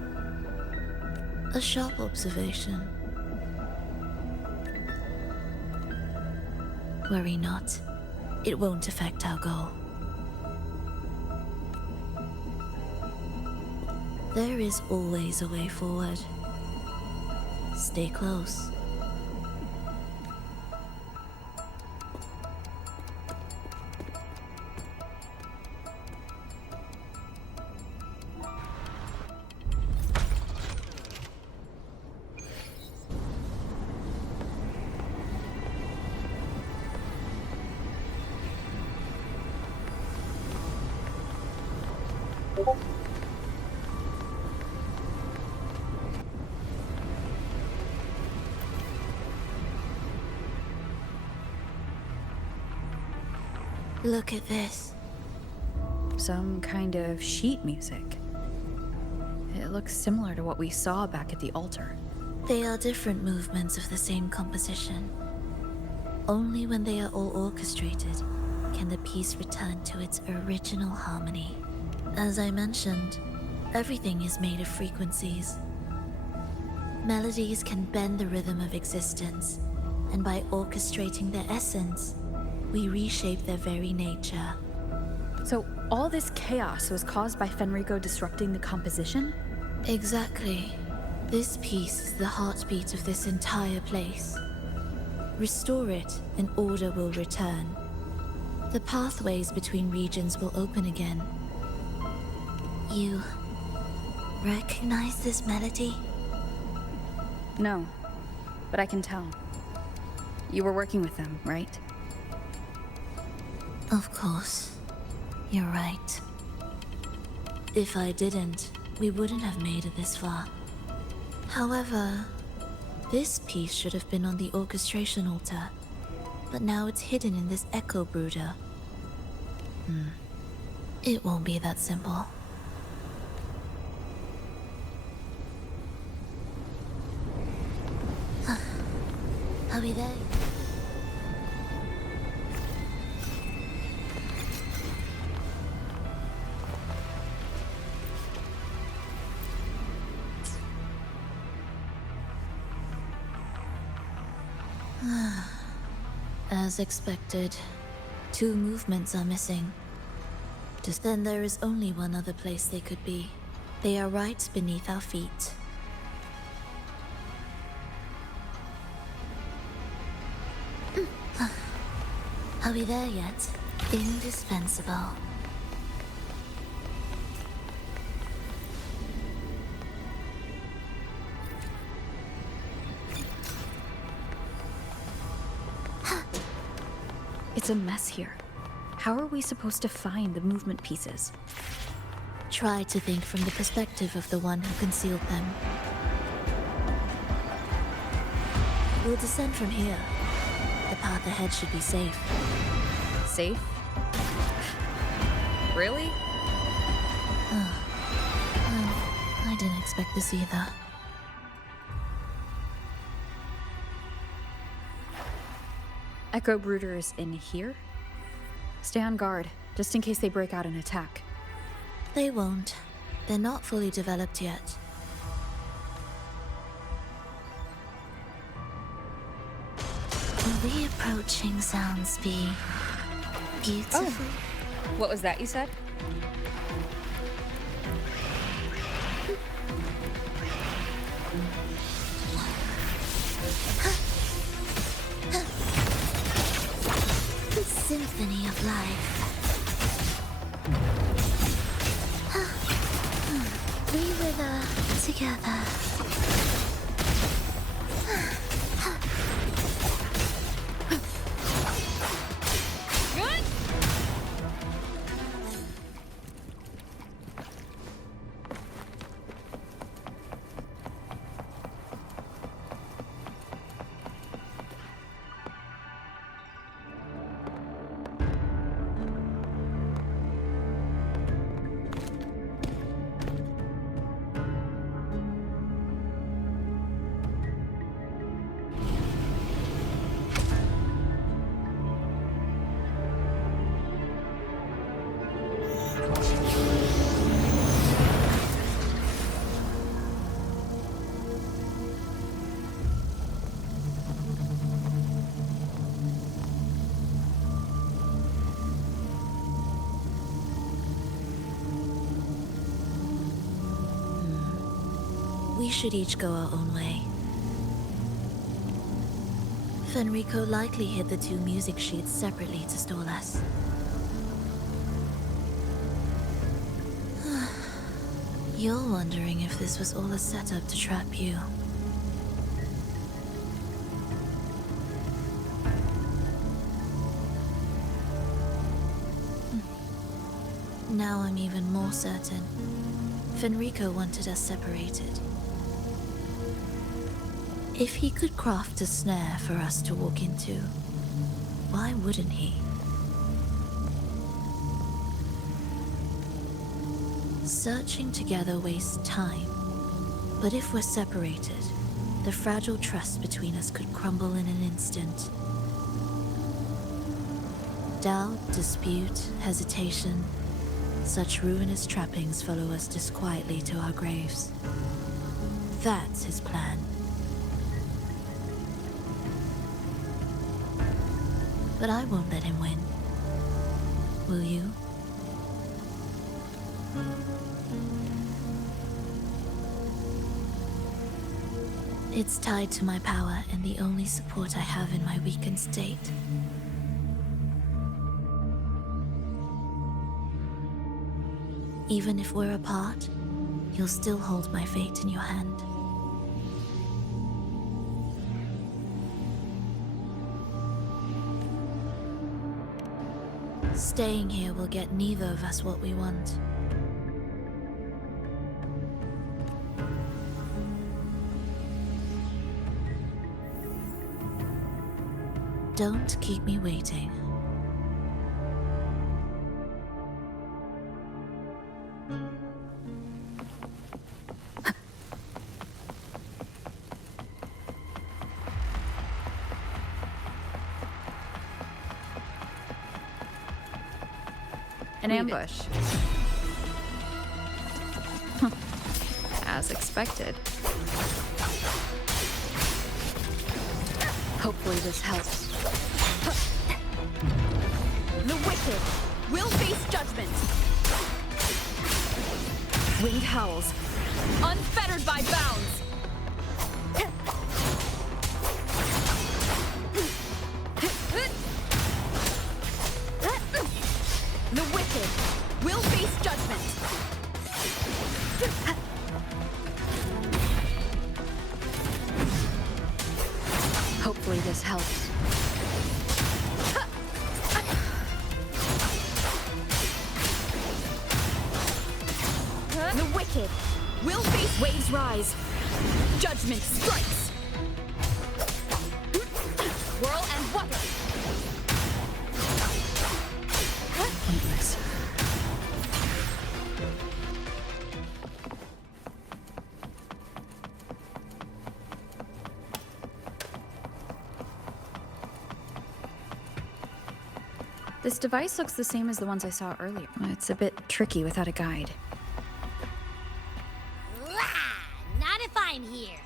a sharp observation. Worry not. It won't affect our goal. There is always a way forward. Stay close. Look at this. Some kind of sheet music. It looks similar to what we saw back at the altar. They are different movements of the same composition. Only when they are all orchestrated can the piece return to its original harmony. As I mentioned, everything is made of frequencies. Melodies can bend the rhythm of existence, and by orchestrating their essence, we reshape their very nature. So all this chaos was caused by Fenrico disrupting the composition? Exactly. This piece is the heartbeat of this entire place. Restore it, and order will return. The pathways between regions will open again. You recognize this melody? No, but I can tell. You were working with them, right? Of course. You're right. If I didn't, we wouldn't have made it this far. However, this piece should have been on the orchestration altar, but now it's hidden in this echo brooder. It won't be that simple. Are we there? As expected, 2 movements are missing. Just then there is only one other place they could be. They are right beneath our feet. Are we there yet? Indispensable. It's a mess here. How are we supposed to find the movement pieces? Try to think from the perspective of the one who concealed them. We'll descend from here. The path ahead should be safe. safe? Really? Oh. Well, I didn't expect this either. Echo brooders in here? Stay on guard, just in case they break out and attack. They won't. They're not fully developed yet. The reapproaching sounds be beautiful. Oh. What was that you said? The symphony of life. We wither together. We should each go our own way. Fenrico likely hid the two music sheets separately to stall us. You're wondering if this was all a setup to trap you. Now I'm even more certain. Fenrico wanted us separated. If he could craft a snare for us to walk into, why wouldn't he? Searching together wastes time, but if we're separated, the fragile trust between us could crumble in an instant. Doubt, dispute, hesitation, such ruinous trappings follow us disquietly to our graves. That's his plan. But I won't let him win. Will you? It's tied to my power and the only support I have in my weakened state. Even if we're apart, you'll still hold my fate in your hand. Staying here will get neither of us what we want. Don't keep me waiting. An ambush. As expected. Hopefully this helps. The wicked will face judgment. Winged howls, unfettered by bounds. The wicked will face judgment. Hopefully this helps. The wicked will face waves rise. Judgment strikes. Whirl and water. This device looks the same as the ones I saw earlier. It's a bit tricky without a guide. Not if I'm here.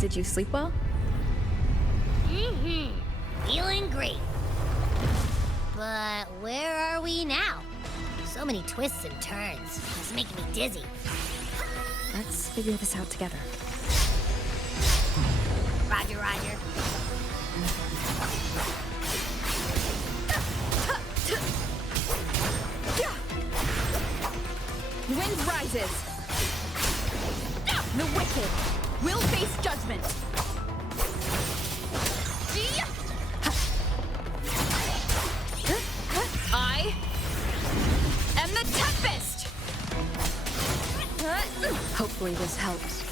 Did you sleep well? Feeling great. But where are we now? So many twists and turns. It's making me dizzy. Let's figure this out together. Roger, roger. Wind rises. The wicked will face judgment. I am the Tempest. Hopefully this helps.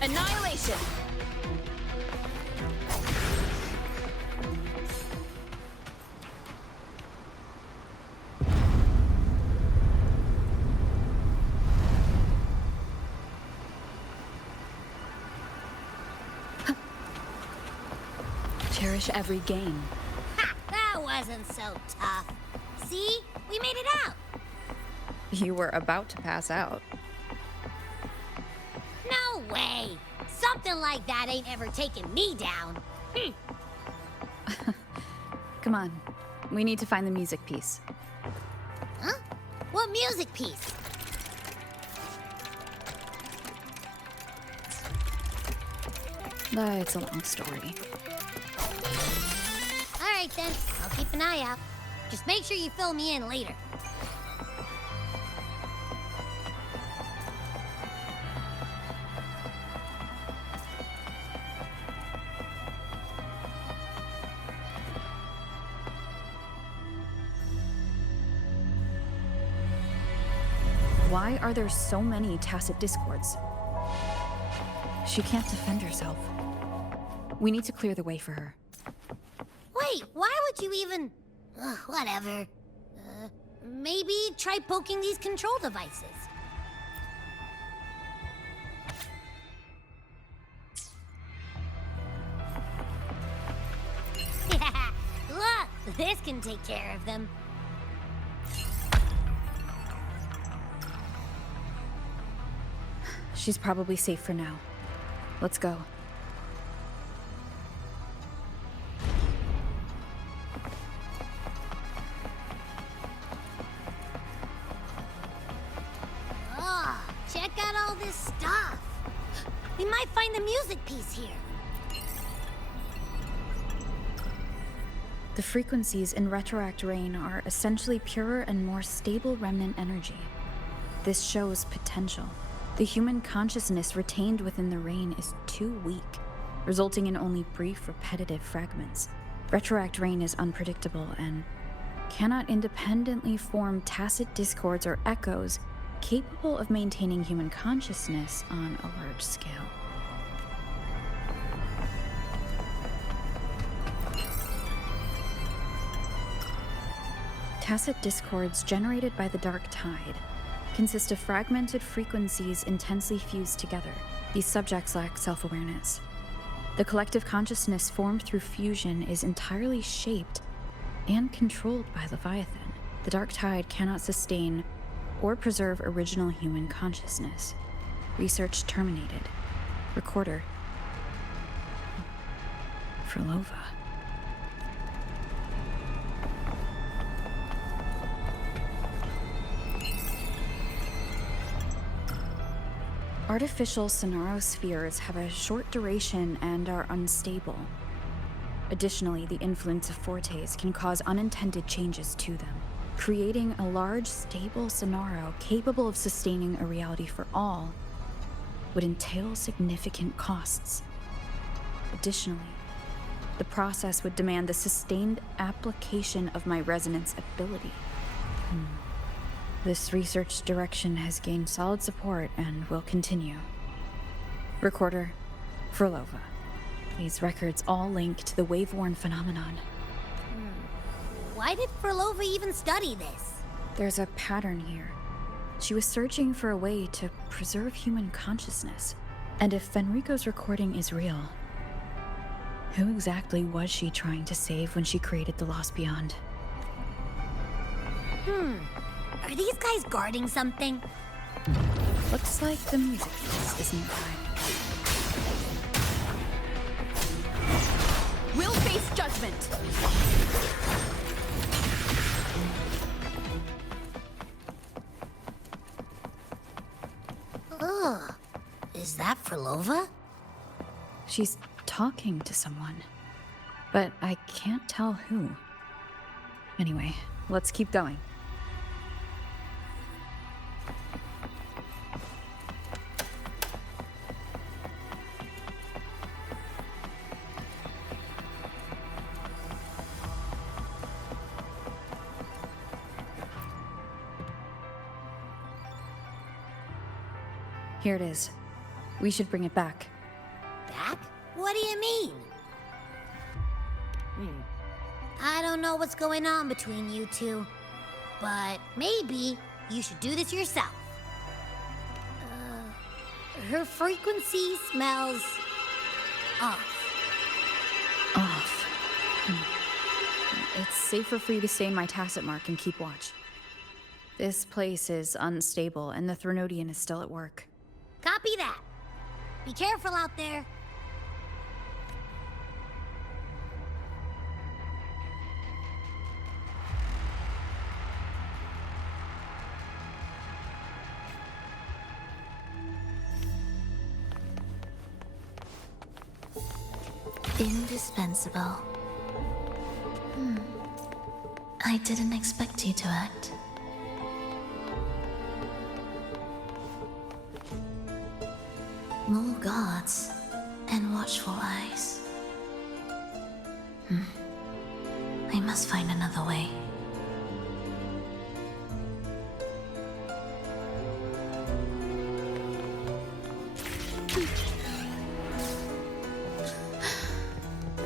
Annihilation. Cherish every game. Ha! That wasn't so tough. See? We made it out. You were about to pass out. No way. Something like that ain't ever taken me down. Come on. We need to find the music piece. Huh? What music piece? It's a long story. All right then. I'll keep an eye out. Just make sure you fill me in later. Why are there so many tacit discords? She can't defend herself. We need to clear the way for her. Wait, why would you even... whatever. Maybe try poking these control devices. Look, this can take care of them. She's probably safe for now. Let's go. Oh, check out all this stuff. We might find the music piece here. The frequencies in Retroact Rain are essentially purer and more stable remnant energy. This shows potential. The human consciousness retained within the rain is too weak, resulting in only brief, repetitive fragments. Retroact Rain is unpredictable and cannot independently form tacit discords or echoes capable of maintaining human consciousness on a large scale. Tacit discords generated by the Dark Tide consist of fragmented frequencies intensely fused together. These subjects lack self-awareness. The collective consciousness formed through fusion is entirely shaped and controlled by Leviathan. The Dark Tide cannot sustain or preserve original human consciousness. Research terminated. Recorder. Frolova. Artificial sonarospheres have a short duration and are unstable. Additionally, the influence of fortes can cause unintended changes to them. Creating a large, stable sonaro capable of sustaining a reality for all would entail significant costs. Additionally, the process would demand the sustained application of my resonance ability. This research direction has gained solid support and will continue. Recorder, Frolova. These records all link to the wave-worn phenomenon. Why did Frolova even study this? There's a pattern here. She was searching for a way to preserve human consciousness. And if Fenrico's recording is real, who exactly was she trying to save when she created the Lost Beyond? Are these guys guarding something? Looks like the music piece is nearby. We'll face judgment! Ugh. Is that Frolova? She's talking to someone, but I can't tell who. Anyway, let's keep going. Here it is. We should bring it back. Back? What do you mean? I don't know what's going on between you two, but maybe you should do this yourself. Her frequency smells off. Off. It's safer for you to stay in my tacit mark and keep watch. This place is unstable, and the Threnodian is still at work. Copy that. Be careful out there. Indispensable. I didn't expect you to act. More guards and watchful eyes. I must find another way.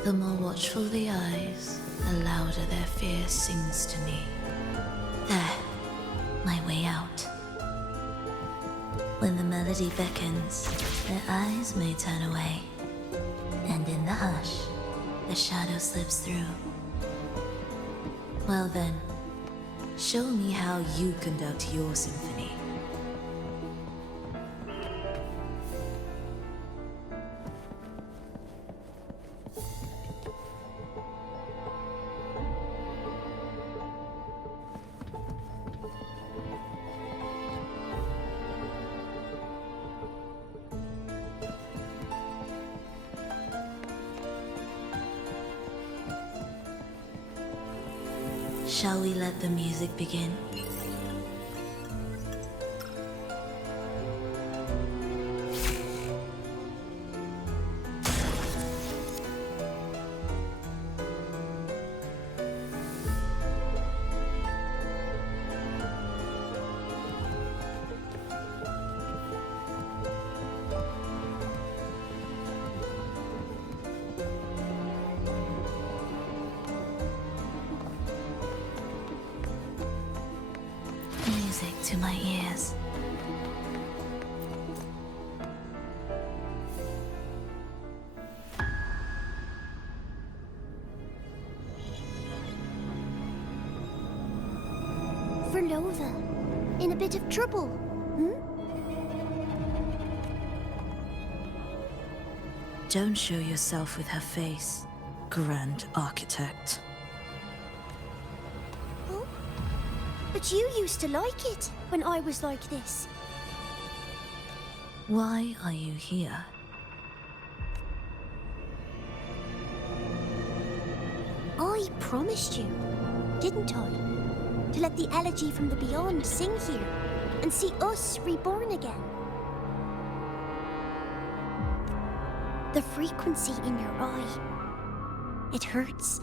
The more watchful the eyes, the louder their fear sings to me. There, my way out. When the melody beckons, their eyes may turn away, and in the hush, the shadow slips through. Well then, show me how you conduct your symphony. Shall we let the music begin? Music to my ears. Frolova, in a bit of trouble, Don't show yourself with her face, Grand Architect. But you used to like it when I was like this. Why are you here? I promised you, didn't I? To let the elegy from the beyond sing here and see us reborn again. The frequency in your eye. It hurts,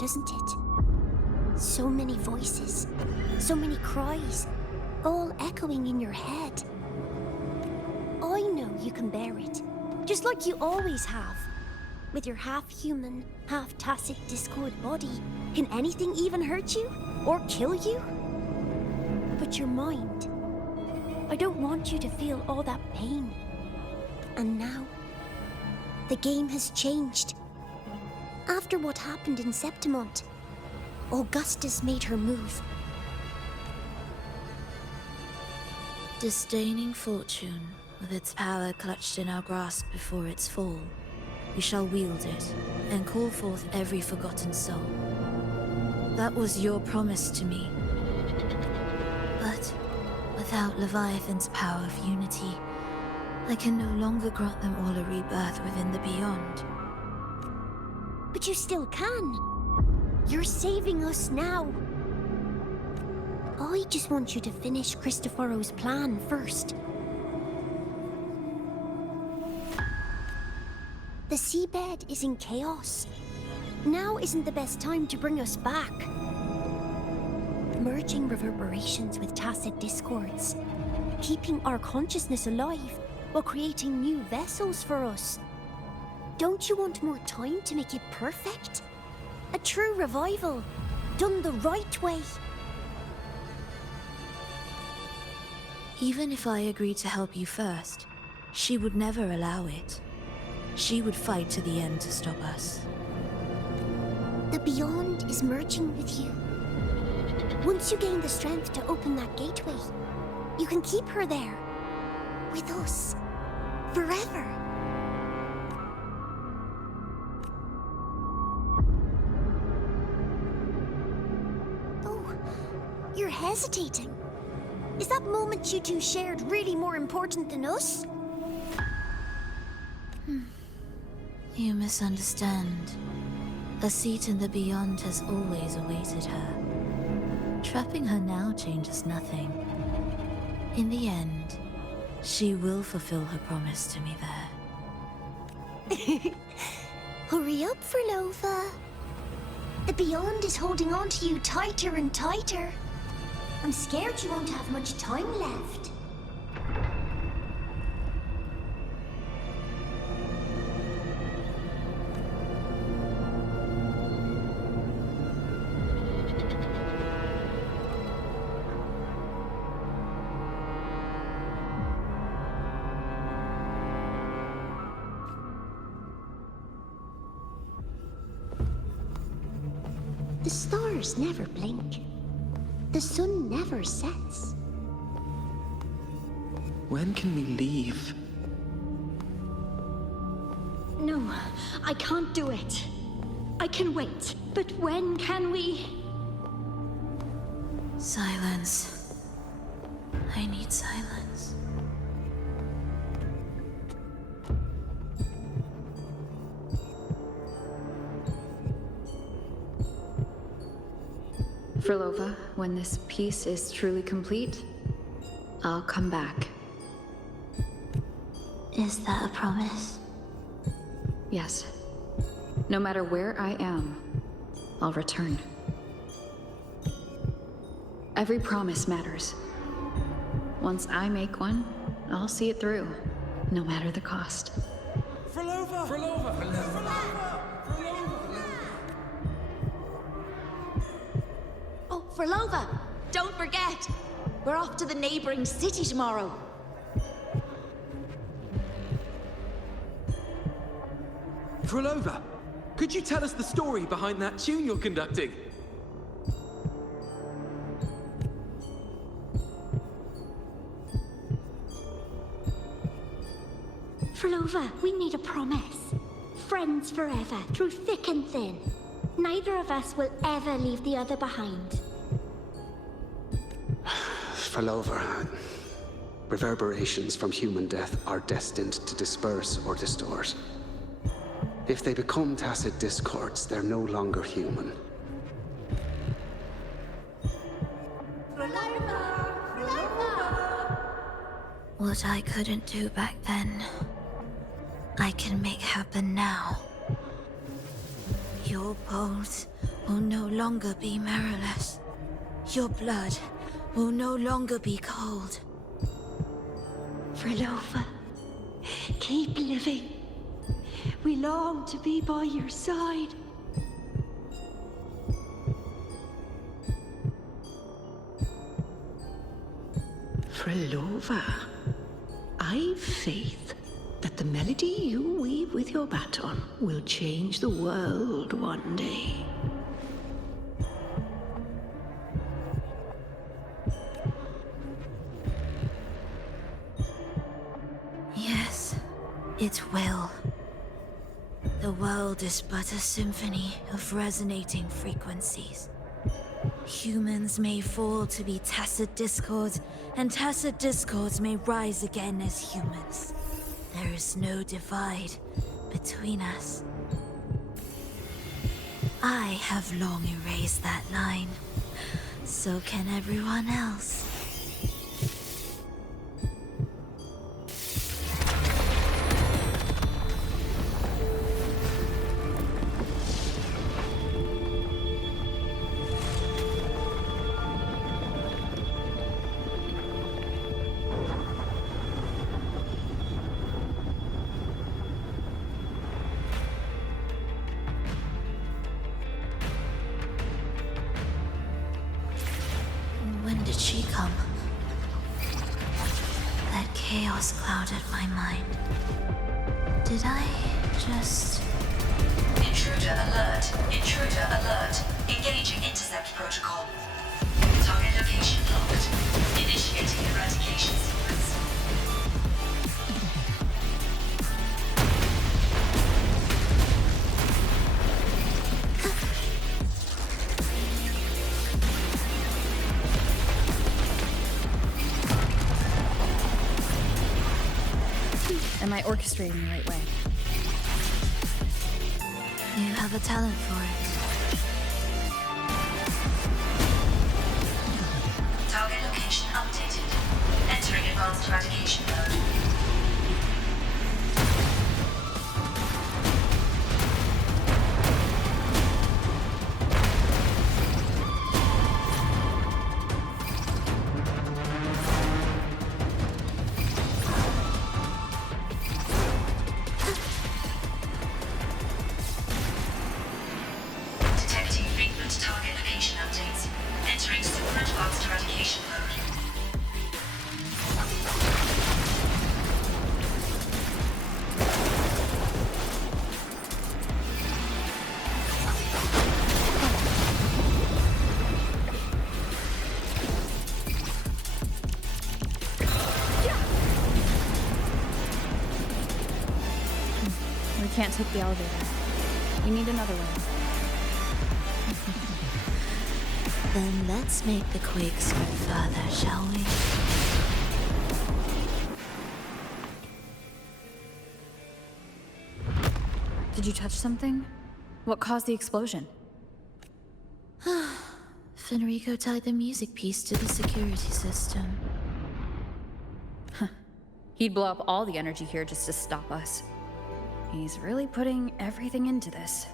doesn't it? So many voices, so many cries, all echoing in your head. I know you can bear it, just like you always have. With your half-human, half-tacit Discord body, can anything even hurt you? Or kill you? But your mind... I don't want you to feel all that pain. And now, the game has changed. After what happened in Septimont, Augustus made her move. Disdaining fortune, with its power clutched in our grasp before its fall, we shall wield it and call forth every forgotten soul. That was your promise to me. But without Leviathan's power of unity, I can no longer grant them all a rebirth within the beyond. But you still can. You're saving us now. I just want you to finish Cristoforo's plan first. The seabed is in chaos. Now isn't the best time to bring us back. Merging reverberations with tacit discords, keeping our consciousness alive while creating new vessels for us. Don't you want more time to make it perfect? A true revival, done the right way. Even if I agreed to help you first, she would never allow it. She would fight to the end to stop us. The Beyond is merging with you. Once you gain the strength to open that gateway, you can keep her there. With us. Forever. Oh, you're hesitating. Is that moment you two shared really more important than us? You misunderstand. A seat in the Beyond has always awaited her. Trapping her now changes nothing. In the end, she will fulfill her promise to me there. Hurry up, Frolova. The Beyond is holding on to you tighter and tighter. I'm scared you won't have much time left. The stars never blink. The sun never sets. When can we leave? No, I can't do it. I can wait, but when can we? Silence. I need silence. Frolova, when this piece is truly complete, I'll come back. Is that a promise? Yes. No matter where I am, I'll return. Every promise matters. Once I make one, I'll see it through, no matter the cost. Frolova! Frolova! Frolova! Oh, Frolova! Don't forget! We're off to the neighboring city tomorrow. Frolova, could you tell us the story behind that tune you're conducting? Frolova, we need a promise. Friends forever, through thick and thin. Neither of us will ever leave the other behind. Frolova, reverberations from human death are destined to disperse or distort. If they become tacit discords, they're no longer human. What I couldn't do back then, I can make happen now. Your bones will no longer be marrowless. Your blood will no longer be cold. Frolova, keep living. We long to be by your side. Frolova, I've faith that the melody you weave with your baton will change the world one day. Yes, it will. The world is but a symphony of resonating frequencies. Humans may fall to be tacit discords, and tacit discords may rise again as humans. There is no divide between us. I have long erased that line. So can everyone else. When did she come? That chaos clouded my mind. Did I just... Intruder alert. Intruder alert. Engaging intercept protocol. Target location locked. Initiating eradication sequence. Am I orchestrating the right way? You have a talent for it. Target location updated. Entering advanced eradication mode. Detecting frequent target location updates. Entering super advanced eradication mode. We can't take the elevator. We need another one. Then let's make the quake spread further, shall we? Did you touch something? What caused the explosion? Fenrico tied the music piece to the security system. He'd blow up all the energy here just to stop us. He's really putting everything into this.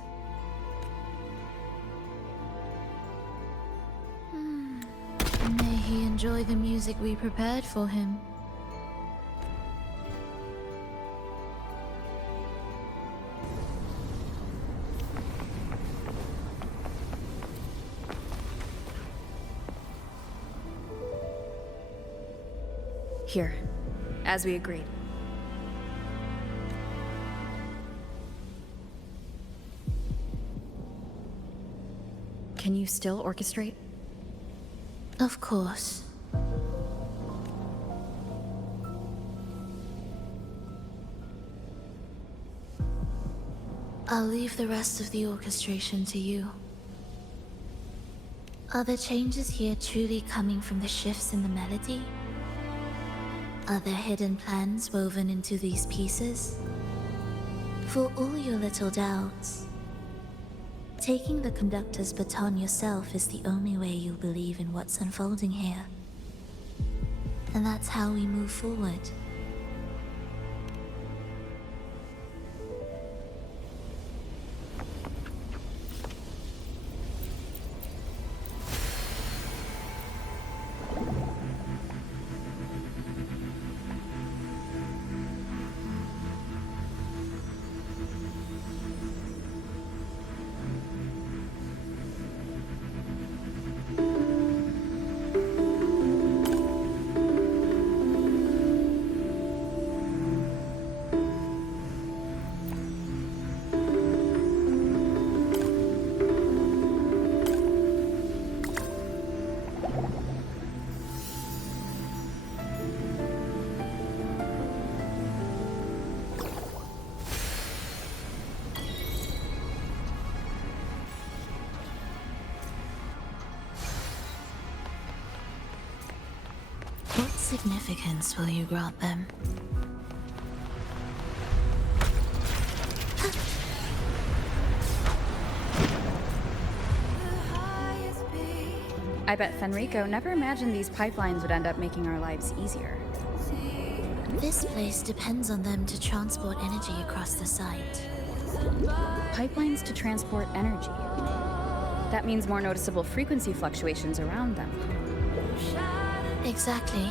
May he enjoy the music we prepared for him. Here, as we agreed. Can you still orchestrate? Of course. I'll leave the rest of the orchestration to you. Are the changes here truly coming from the shifts in the melody? Are there hidden plans woven into these pieces? For all your little doubts, taking the conductor's baton yourself is the only way you'll believe in what's unfolding here. And that's how we move forward. significance will you grant them? I bet Fenrico never imagined these pipelines would end up making our lives easier. This place depends on them to transport energy across the site. Pipelines to transport energy. That means more noticeable frequency fluctuations around them. Exactly.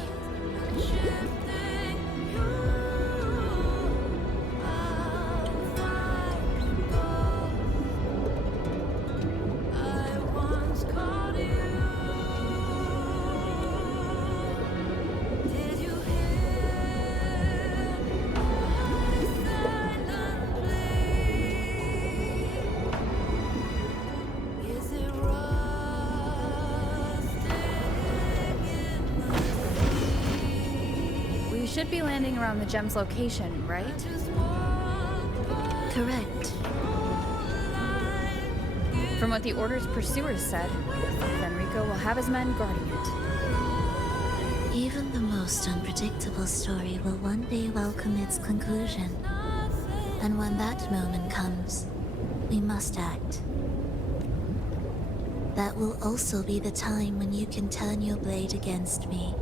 We should be landing around the gem's location, right? Correct. From what the Order's pursuers said, Fenrico will have his men guarding it. Even the most unpredictable story will one day welcome its conclusion. And when that moment comes, we must act. That will also be the time when you can turn your blade against me.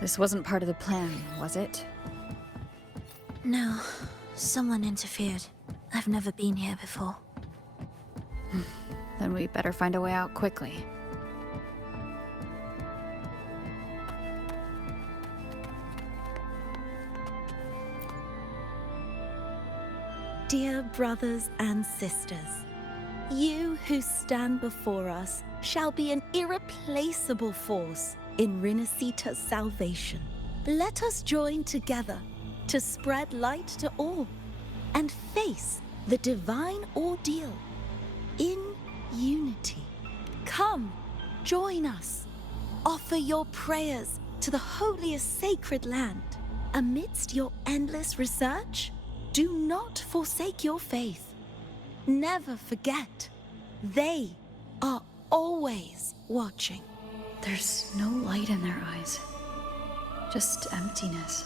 This wasn't part of the plan, was it? No, someone interfered. I've never been here before. Then we better find a way out quickly. Dear brothers and sisters, you who stand before us shall be an irreplaceable force in Rinascita's salvation. Let us join together to spread light to all and face the divine ordeal in unity. Come, join us. Offer your prayers to the holiest sacred land. Amidst your endless research, do not forsake your faith. Never forget, they are always watching. There's no light in their eyes. Just emptiness.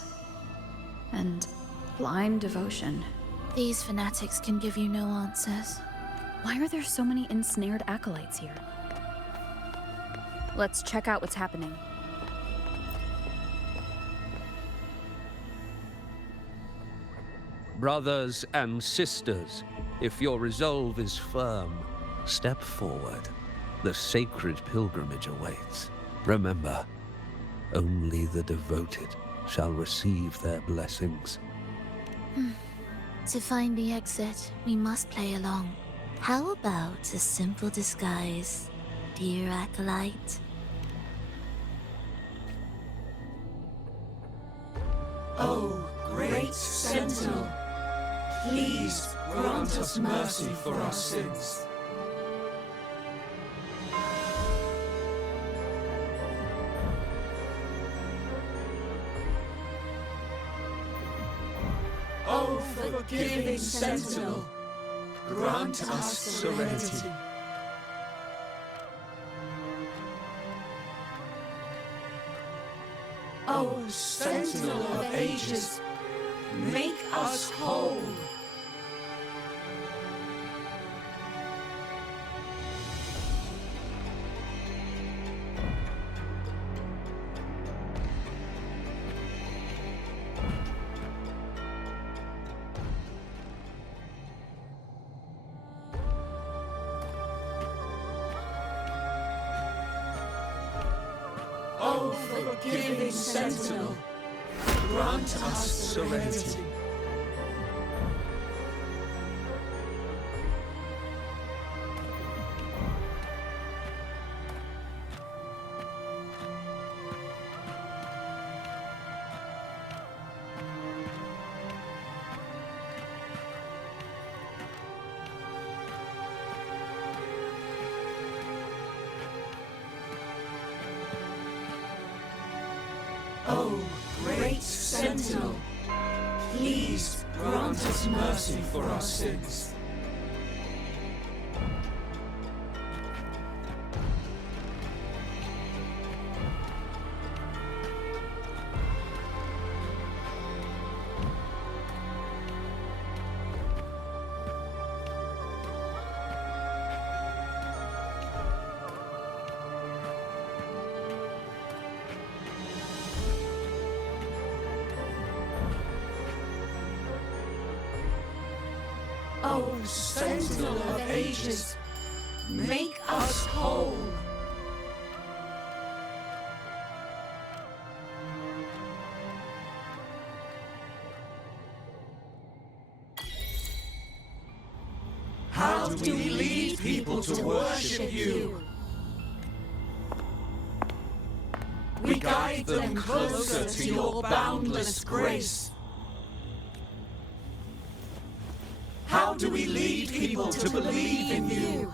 And blind devotion. These fanatics can give you no answers. Why are there so many ensnared acolytes here? Let's check out what's happening. Brothers and sisters, if your resolve is firm, step forward. The sacred pilgrimage awaits. Remember, only the devoted shall receive their blessings. To find the exit, we must play along. How about a simple disguise, dear acolyte? Oh, great Sentinel, please grant us mercy for our sins. Oh, forgiving Sentinel, grant us serenity. Oh, Sentinel of ages, make us whole. Oh, forgiving Sentinel, grant us serenity. Oh, great Sentinel, please grant us mercy for our sins. Oh, Sentinel of Ages, make us whole. How do we lead people to worship you? We guide them closer to your boundless grace. How do we lead people to believe in you?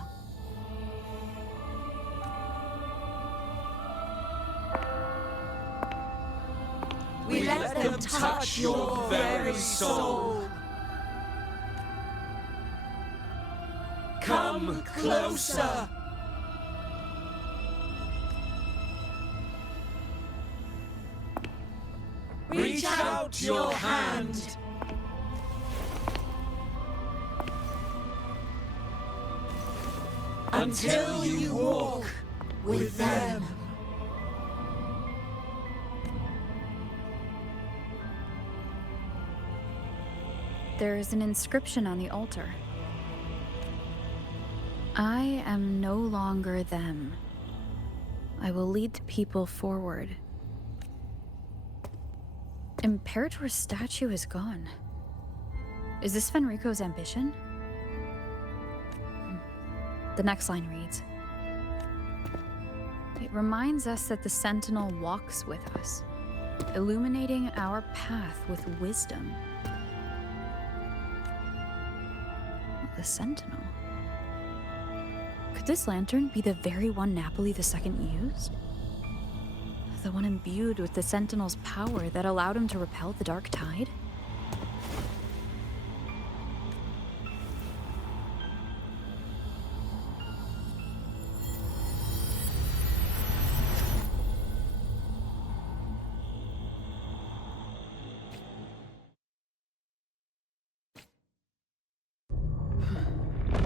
We let them touch your very soul. Come closer. Reach out your hand. Until you walk with them. There is an inscription on the altar. I am no longer them. I will lead the people forward. Imperator's statue is gone. Is this Fenrico's ambition? The next line reads, "It reminds us that the Sentinel walks with us, illuminating our path with wisdom." The Sentinel? Could this lantern be the very one Napoli II used? The one imbued with the Sentinel's power that allowed him to repel the Dark Tide?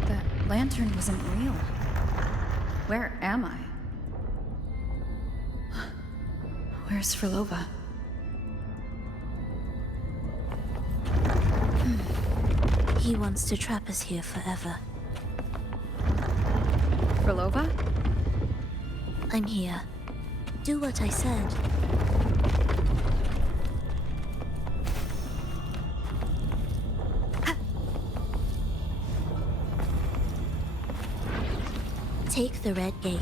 That lantern wasn't real. Where am I? Where's Frolova? He wants to trap us here forever. Frolova? I'm here. Do what I said. Take the red gate.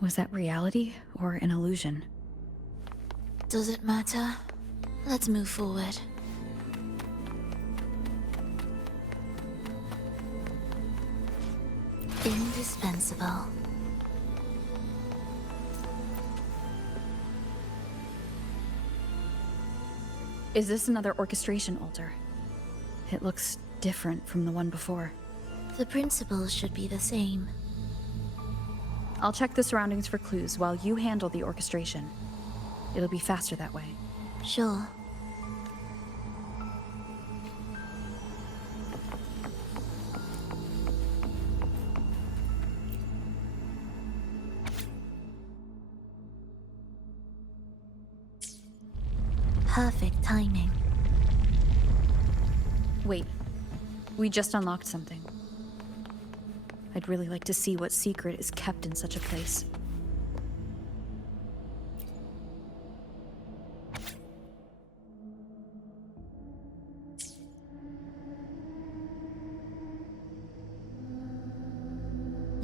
Was that reality or an illusion? Does it matter? Let's move forward. Indispensable. Is this another orchestration altar? It looks different from the one before. The principles should be the same. I'll check the surroundings for clues while you handle the orchestration. It'll be faster that way. Sure. Perfect timing. Wait, we just unlocked something. I'd really like to see what secret is kept in such a place.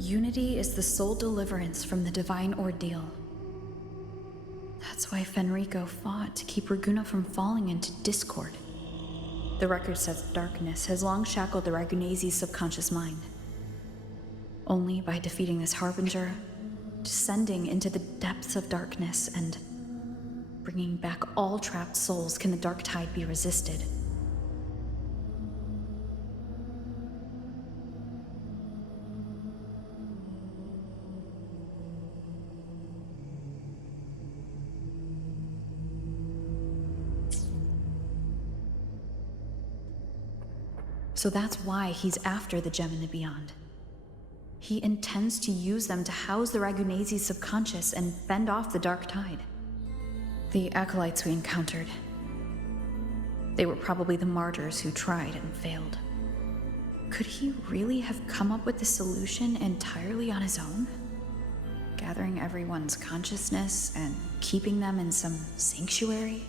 Unity is the sole deliverance from the divine ordeal. That's why Fenrico fought to keep Raguna from falling into discord. The record says darkness has long shackled the Ragunese's subconscious mind. Only by defeating this harbinger, descending into the depths of darkness, and bringing back all trapped souls can the dark tide be resisted. So that's why he's after the gem in the beyond. He intends to use them to house the Ragunese's subconscious and fend off the dark tide. The acolytes we encountered, they were probably the martyrs who tried and failed. Could he really have come up with the solution entirely on his own? Gathering everyone's consciousness and keeping them in some sanctuary?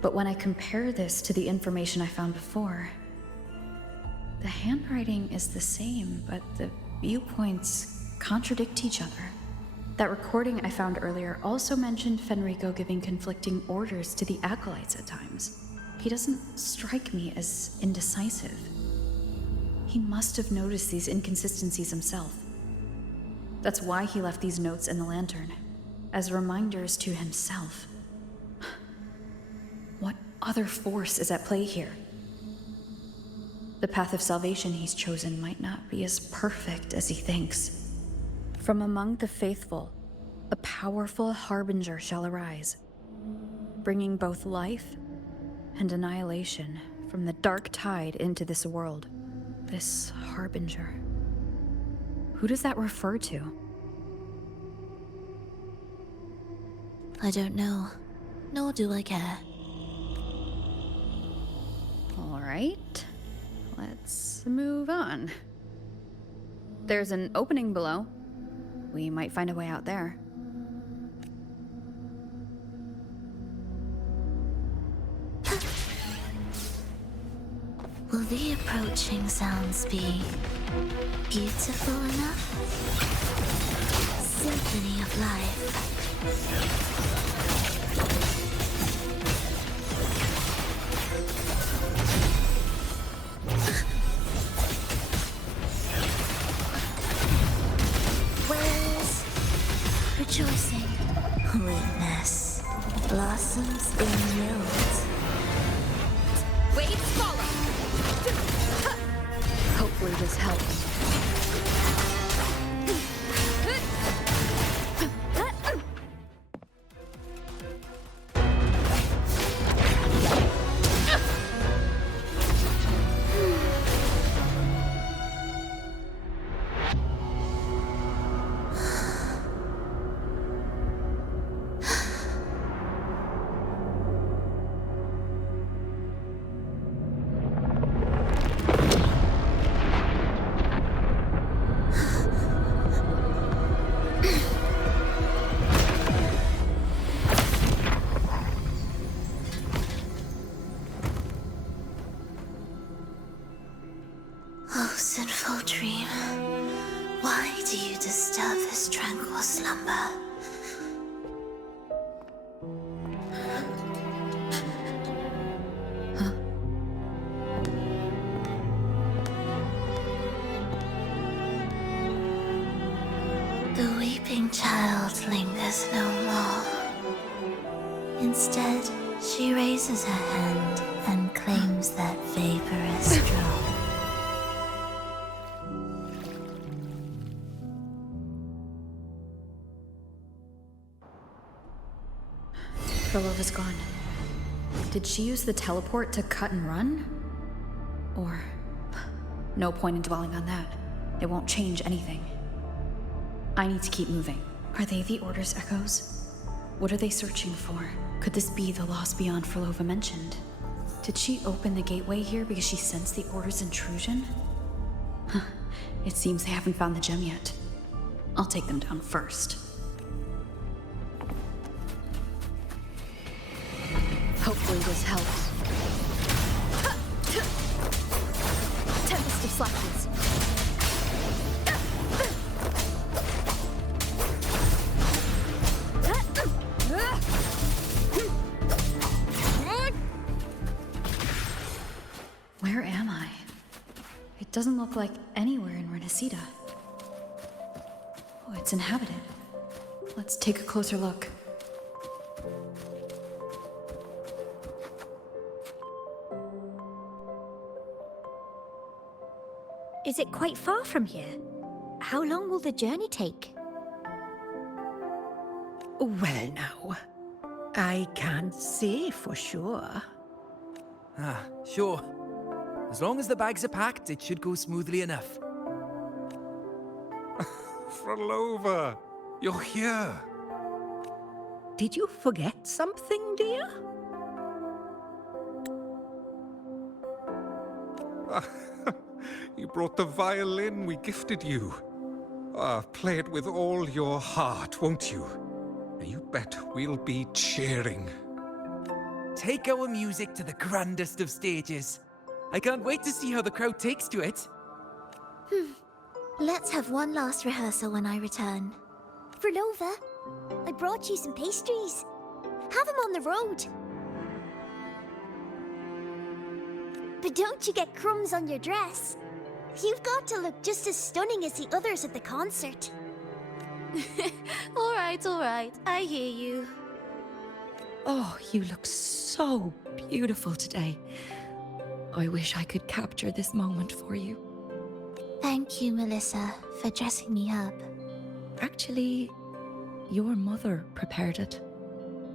But when I compare this to the information I found before, the handwriting is the same, but the viewpoints contradict each other. That recording I found earlier also mentioned Fenrico giving conflicting orders to the acolytes at times. He doesn't strike me as indecisive. He must have noticed these inconsistencies himself. That's why he left these notes in the lantern, as reminders to himself. What other force is at play here? The path of salvation he's chosen might not be as perfect as he thinks. From among the faithful, a powerful harbinger shall arise, bringing both life and annihilation from the dark tide into this world. This harbinger. Who does that refer to? I don't know, nor do I care. All right. Let's move on. There's an opening below. We might find a way out there. Will the approaching sounds be beautiful enough? Symphony of life. Rejoicing. Witness blossoms in yield. Wait, follow! Hopefully this helps. Oh, sinful dream, why do you disturb this tranquil slumber? The weeping child lingers no more. Instead, she raises her hand and claims that vaporous drop. Frolova's gone. Did she use the teleport to cut and run? Or... no point in dwelling on that. It won't change anything. I need to keep moving. Are they the Order's echoes? What are they searching for? Could this be the lost beyond Frolova mentioned? Did she open the gateway here because she sensed the Order's intrusion? It seems they haven't found the gem yet. I'll take them down first. Hopefully this helps. Tempest of Slashes. doesn't look like anywhere in Rinascita. Oh, it's inhabited. Let's take a closer look. Is it quite far from here? How long will the journey take? Well now, I can't say for sure. Ah, sure. As long as the bags are packed, it should go smoothly enough. Frolova, you're here. Did you forget something, dear? You brought the violin we gifted you. Play it with all your heart, won't you? You bet we'll be cheering. Take our music to the grandest of stages. I can't wait to see how the crowd takes to it. Let's have one last rehearsal when I return. Frolova, I brought you some pastries. Have them on the road. But don't you get crumbs on your dress. You've got to look just as stunning as the others at the concert. All right, I hear you. Oh, you look so beautiful today. I wish I could capture this moment for you. Thank you, Melissa, for dressing me up. Actually, your mother prepared it.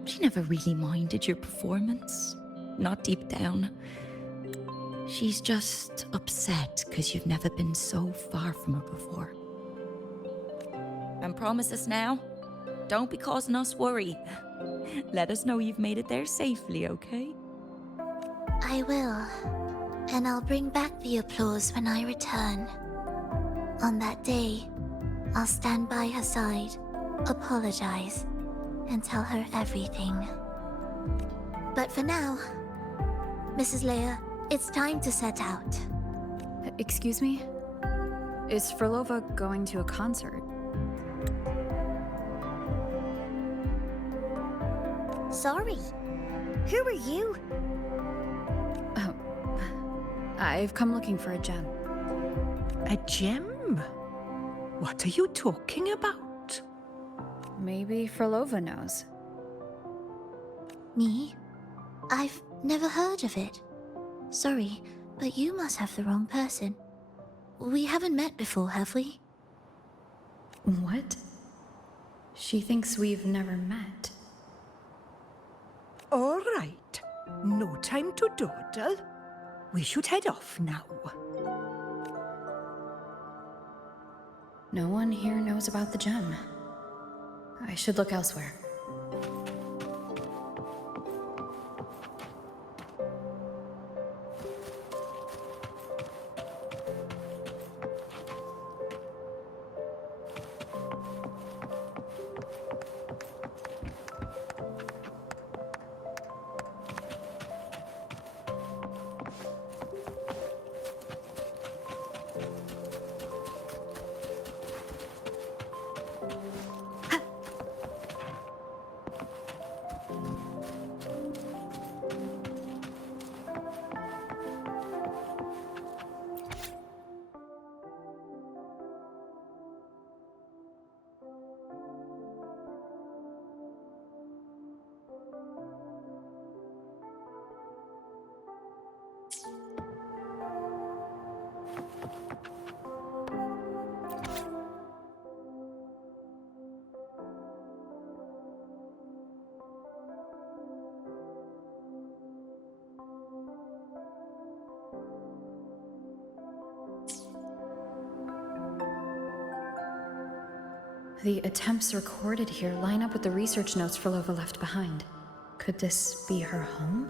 She never really minded your performance. Not deep down. She's just upset because you've never been so far from her before. And promise us now, don't be causing us worry. Let us know you've made it there safely, okay? I will. And I'll bring back the applause when I return. On that day, I'll stand by her side, apologize, and tell her everything. But for now, Mrs. Leia, it's time to set out. Excuse me? Is Frolova going to a concert? Sorry. Who are you? Oh, I've come looking for a gem. A gem? What are you talking about? Maybe Frolova knows. Me? I've never heard of it. Sorry, but you must have the wrong person. We haven't met before, have we? What? She thinks we've never met. All right. No time to dawdle. We should head off now. No one here knows about the gem. I should look elsewhere. The attempts recorded here line up with the research notes Frolova left behind. Could this be her home?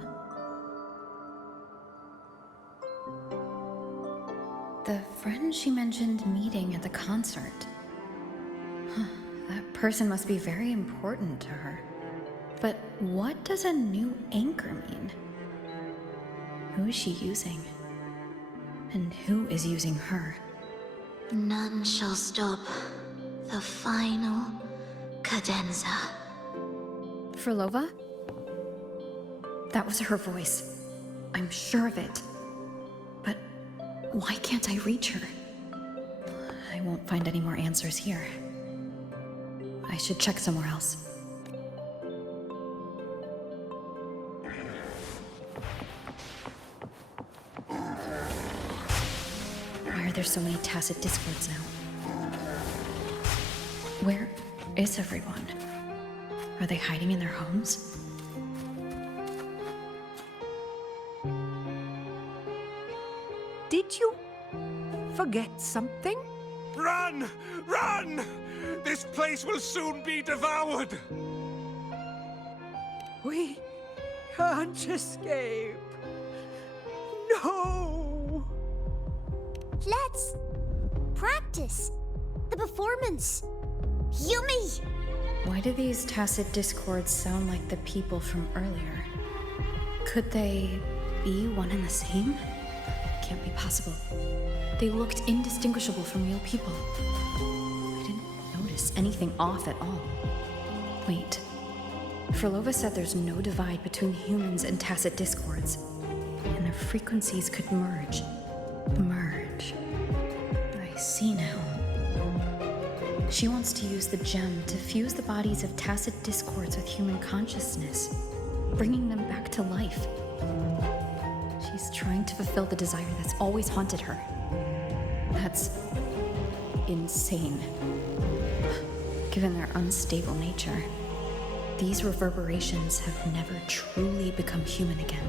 The friend she mentioned meeting at the concert. That person must be very important to her. But what does a new anchor mean? Who is she using? And who is using her? None shall stop the final cadenza. Frolova? That was her voice. I'm sure of it. But Why can't I reach her? I won't find any more answers here. I should check somewhere else. Why are there so many tacit discords now? Where is everyone? Are they hiding in their homes? Did you forget something? Run! Run! This place will soon be devoured! We can't escape. No! Let's practice the performance. Yumi! Why do these tacit discords sound like the people from earlier? Could they be one and the same? Can't be possible. They looked indistinguishable from real people. I didn't notice anything off at all. Wait. Frolova said there's no divide between humans and tacit discords, and their frequencies could merge. Merge. I see now. She wants to use the gem to fuse the bodies of tacit discords with human consciousness, bringing them back to life. She's trying to fulfill the desire that's always haunted her. That's insane. Given their unstable nature, these reverberations have never truly become human again.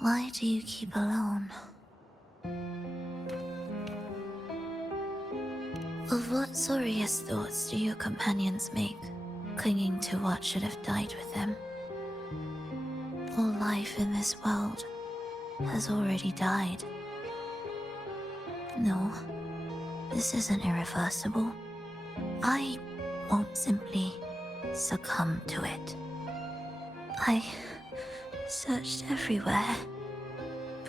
Why do you keep alone? Of what sorriest thoughts do your companions make, clinging to what should have died with them? All life in this world has already died. No, this isn't irreversible. I won't simply succumb to it. I searched everywhere,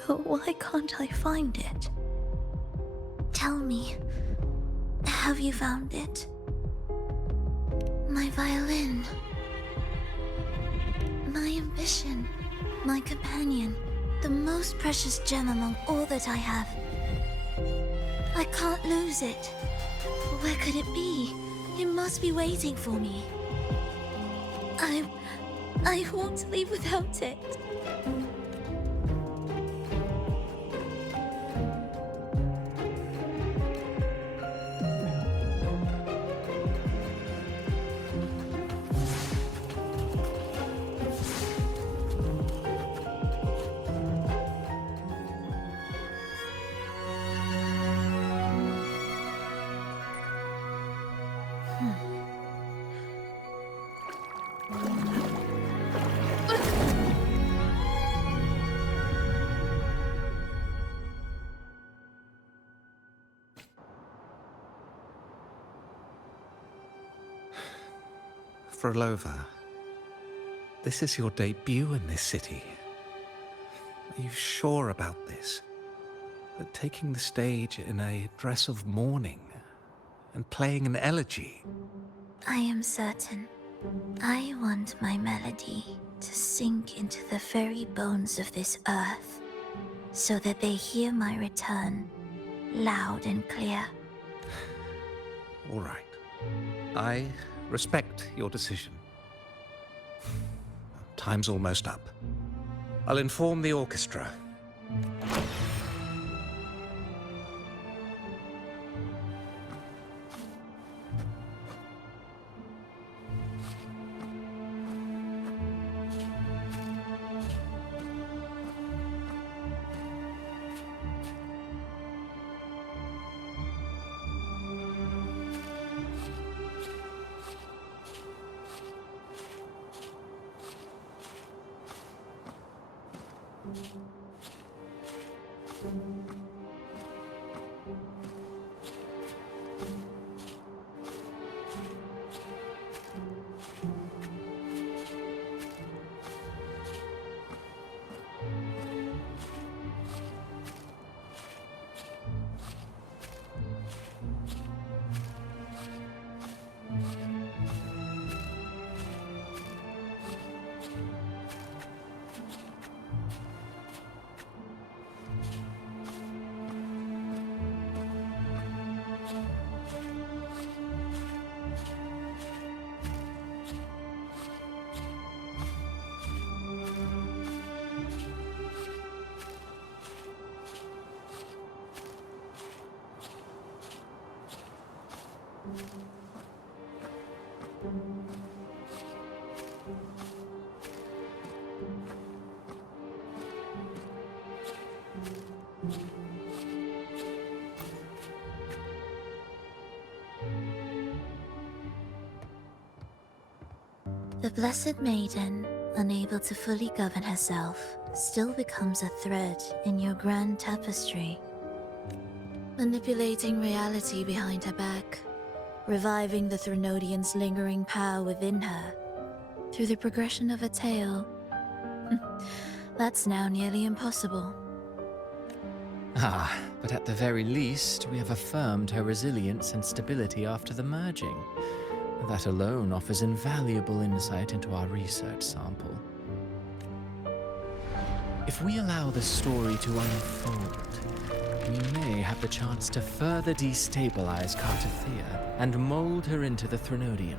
but why can't I find it? Tell me, have you found it? My violin. My ambition. My companion. The most precious gem among all that I have. I can't lose it. Where could it be? It must be waiting for me. I won't leave without it. Frolova, this is your debut in this city. Are you sure about this? That taking the stage in a dress of mourning and playing an elegy? I am certain. I want my melody to sink into the very bones of this earth, so that they hear my return, loud and clear. All right. I respect your decision. Time's almost up. I'll inform the orchestra. The Blessed Maiden, unable to fully govern herself, still becomes a thread in your grand tapestry, manipulating reality behind her back, reviving the Threnodian's lingering power within her through the progression of a tale. That's now nearly impossible. Ah, but at the very least, we have affirmed her resilience and stability after the merging. That alone offers invaluable insight into our research sample. If we allow the story to unfold, we may have the chance to further destabilize Cartathea and mold her into the Threnodian.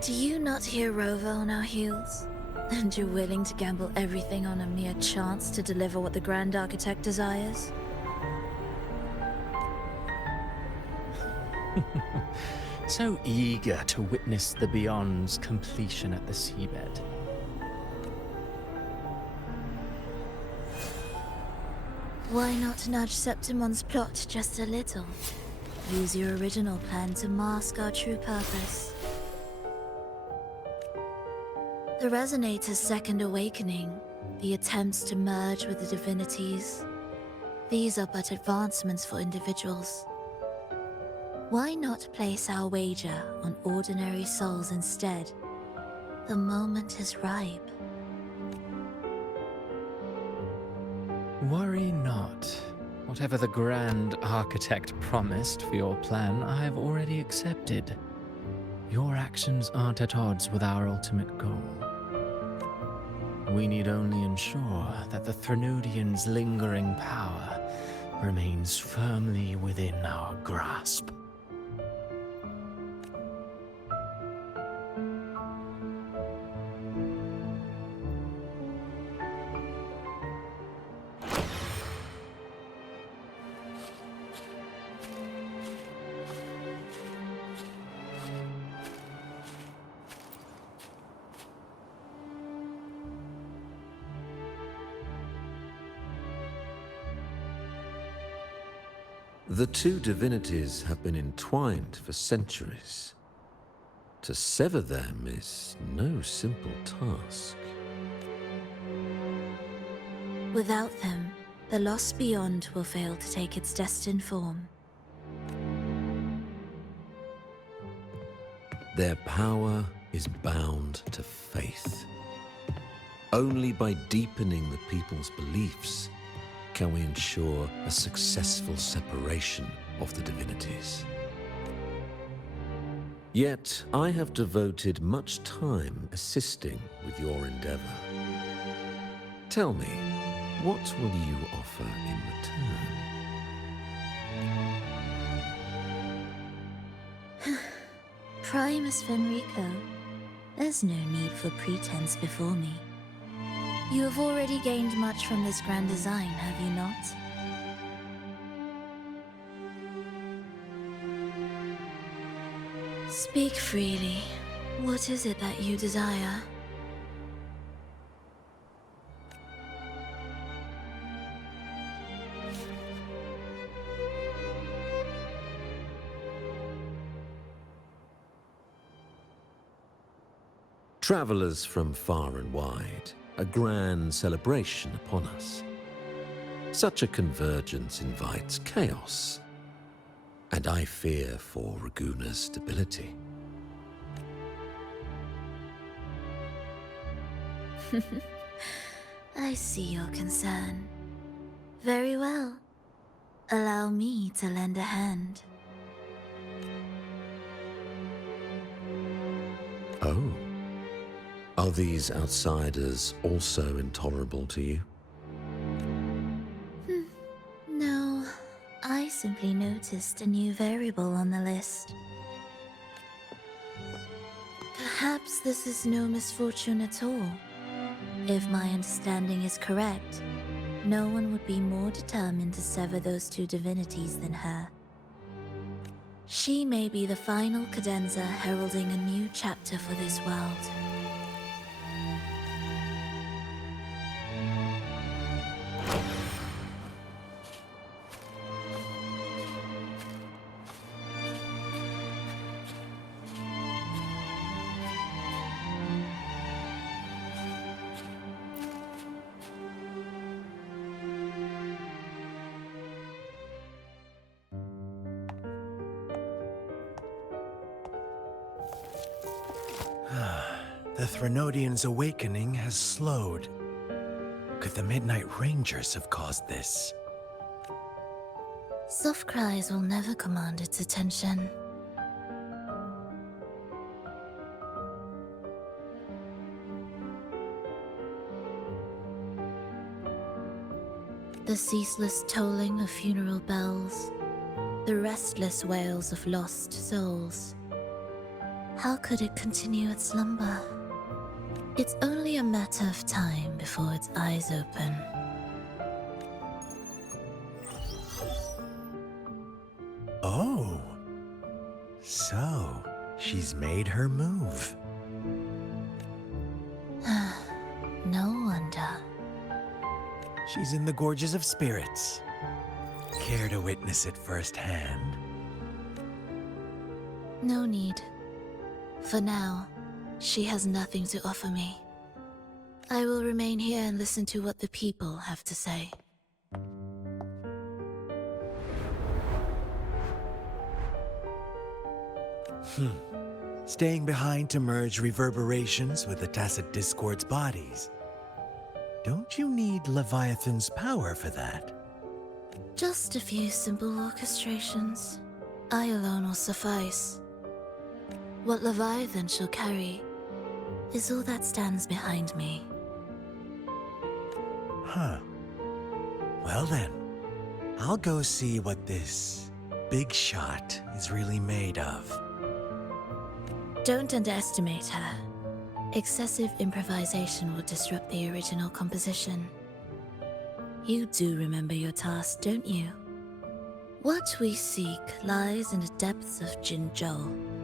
Do you not hear Rover on our heels? And you're willing to gamble everything on a mere chance to deliver what the Grand Architect desires? So eager to witness the Beyond's completion at the seabed. Why not nudge Septimon's plot just a little? Use your original plan to mask our true purpose. The Resonator's second awakening, the attempts to merge with the divinities, these are but advancements for individuals. Why not place our wager on ordinary souls instead? The moment is ripe. Worry not. Whatever the Grand Architect promised for your plan, I have already accepted. Your actions aren't at odds with our ultimate goal. We need only ensure that the Threnodian's lingering power remains firmly within our grasp. The two divinities have been entwined for centuries. To sever them is no simple task. Without them, the lost beyond will fail to take its destined form. Their power is bound to faith. Only by deepening the people's beliefs can we ensure a successful separation of the divinities. Yet, I have devoted much time assisting with your endeavor. Tell me, what will you offer in return? Primus Fenrico, there's no need for pretense before me. You have already gained much from this grand design, have you not? Speak freely. What is it that you desire? Travelers from far and wide, a grand celebration upon us. Such a convergence invites chaos, and I fear for Raguna's stability. I see your concern. Very well. Allow me to lend a hand. Oh. Are these outsiders also intolerable to you? No, I simply noticed a new variable on the list. Perhaps this is no misfortune at all. If my understanding is correct, no one would be more determined to sever those two divinities than her. She may be the final cadenza heralding a new chapter for this world. The Threnodians' awakening has slowed. Could the Midnight Rangers have caused this? Soft cries will never command its attention. The ceaseless tolling of funeral bells, the restless wails of lost souls. How could it continue its slumber? It's only a matter of time before its eyes open. Oh. So, she's made her move. No wonder. She's in the Gorges of Spirits. Care to witness it firsthand? No need. For now, she has nothing to offer me. I will remain here and listen to what the people have to say. Staying behind to merge reverberations with the Tacit Discord's bodies. Don't you need Leviathan's power for that? Just a few simple orchestrations. I alone will suffice. What Leviathan shall carry is all that stands behind me. Huh. Well then, I'll go see what this big shot is really made of. Don't underestimate her. Excessive improvisation will disrupt the original composition. You do remember your task, don't you? What we seek lies in the depths of Jinzhou.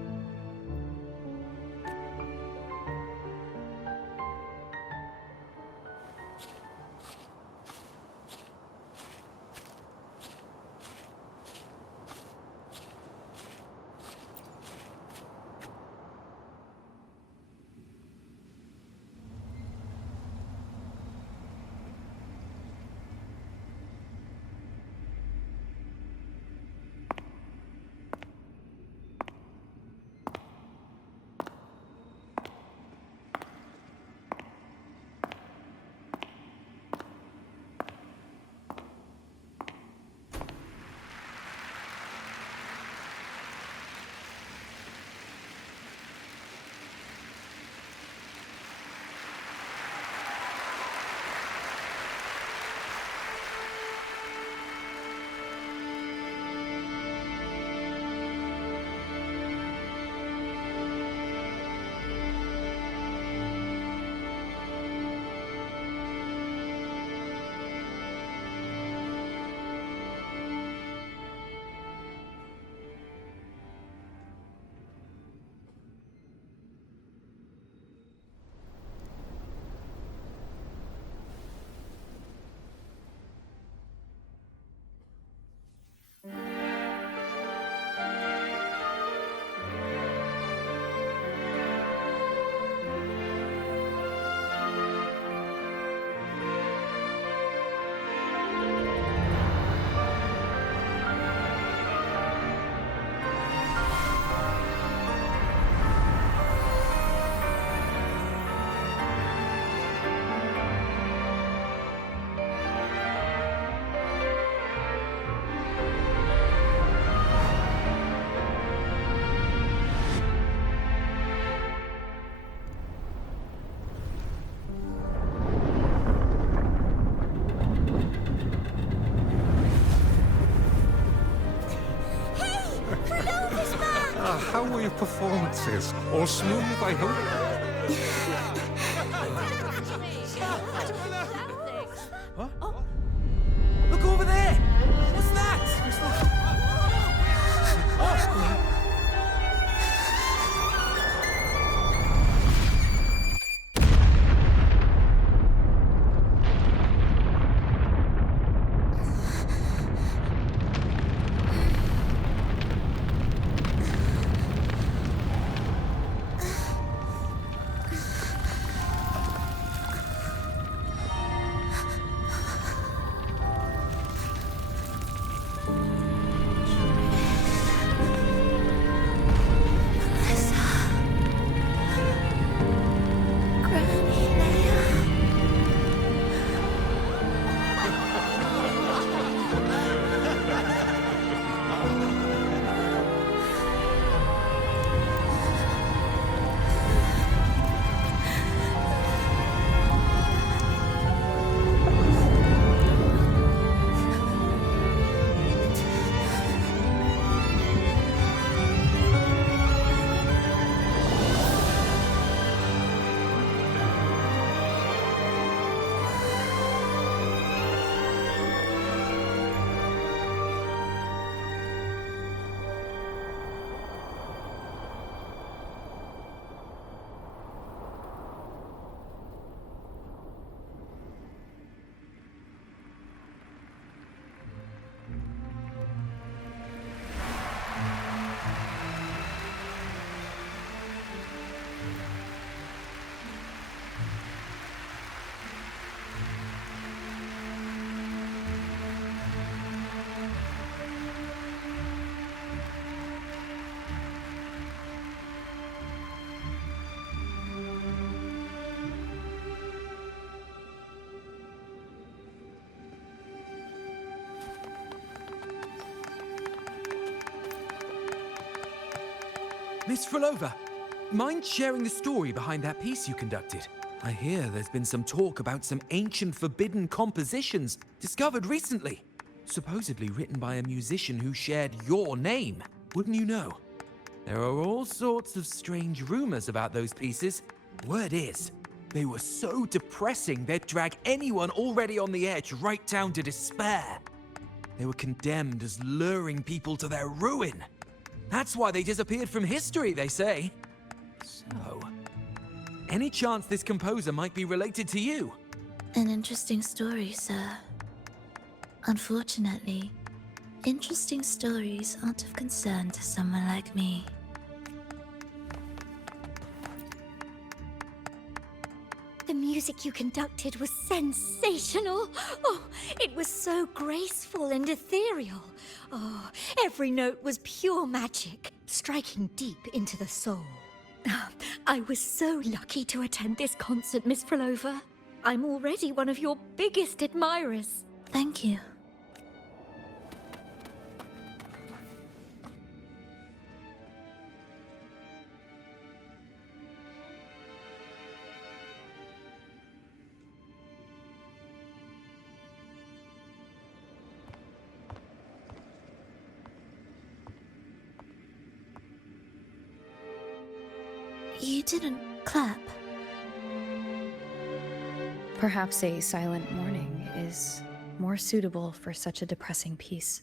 How were your performances? All smooth, I hope? What? Look over there! What's that? Miss Frolova, mind sharing the story behind that piece you conducted? I hear there's been some talk about some ancient forbidden compositions discovered recently, supposedly written by a musician who shared your name. Wouldn't you know? There are all sorts of strange rumors about those pieces. Word is, they were so depressing they'd drag anyone already on the edge right down to despair. They were condemned as luring people to their ruin. That's why they disappeared from history, they say. So, any chance this composer might be related to you? An interesting story, sir. Unfortunately, interesting stories aren't of concern to someone like me. The music you conducted was sensational. Oh, it was so graceful and ethereal. Oh, every note was pure magic, striking deep into the soul. I was so lucky to attend this concert, Miss Frolova. I'm already one of your biggest admirers. Thank you. You didn't clap. Perhaps a silent mourning is more suitable for such a depressing piece.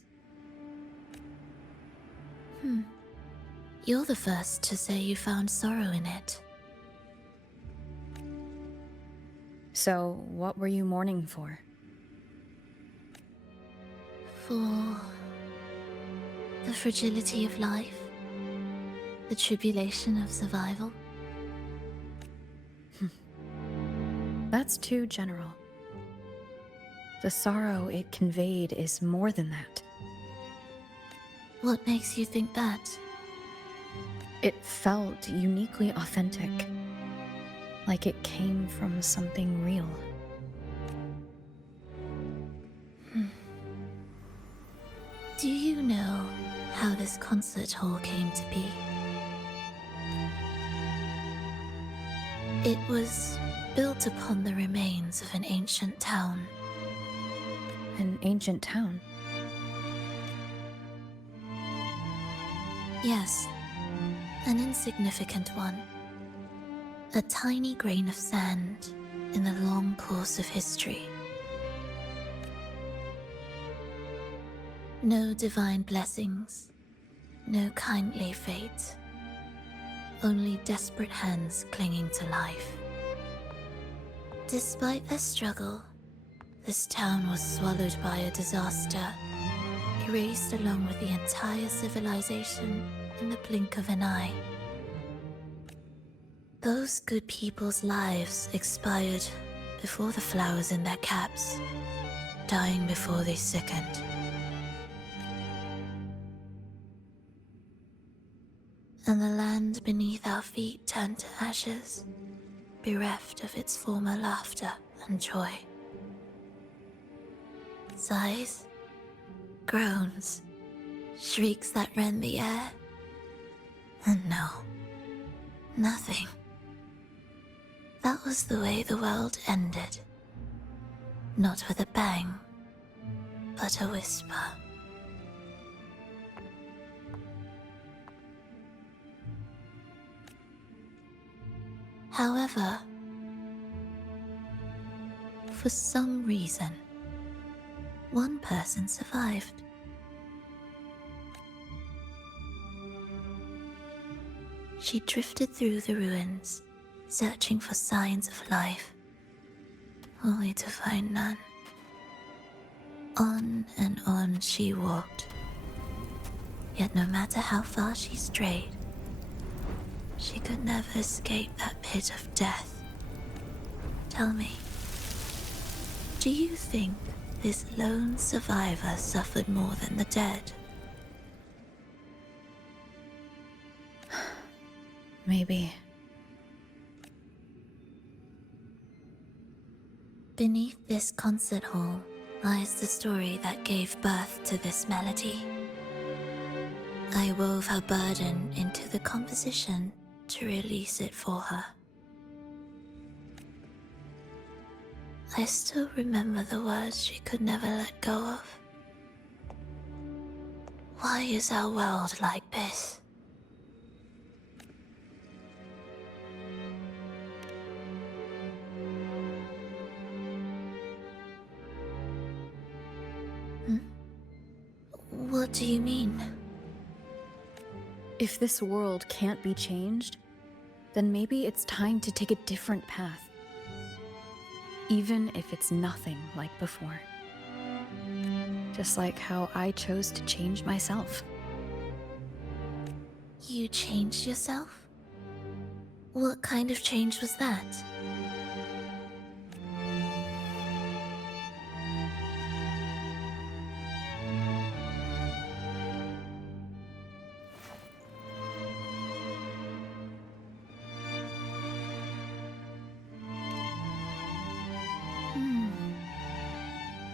You're the first to say you found sorrow in it. So, what were you mourning for? For the fragility of life, the tribulation of survival. That's too general. The sorrow it conveyed is more than that. What makes you think that? It felt uniquely authentic, like it came from something real. Do you know how this concert hall came to be? It was built upon the remains of an ancient town. An ancient town? Yes, an insignificant one. A tiny grain of sand in the long course of history. No divine blessings, no kindly fate. Only desperate hands clinging to life. Despite their struggle, this town was swallowed by a disaster, erased along with the entire civilization in the blink of an eye. Those good people's lives expired before the flowers in their caps, dying before they sickened. And the land beneath our feet turned to ashes, bereft of its former laughter and joy. Sighs, groans, shrieks that rend the air. And no, nothing. That was the way the world ended. Not with a bang, but a whisper. However, for some reason, one person survived. She drifted through the ruins, searching for signs of life, only to find none. On and on she walked, yet no matter how far she strayed, she could never escape that pit of death. Tell me, do you think this lone survivor suffered more than the dead? Maybe. Beneath this concert hall lies the story that gave birth to this melody. I wove her burden into the the composition to release it for her. I still remember the words she could never let go of. Why is our world like this? What do you mean? If this world can't be changed, then maybe it's time to take a different path. Even if it's nothing like before. Just like how I chose to change myself. You changed yourself? What kind of change was that?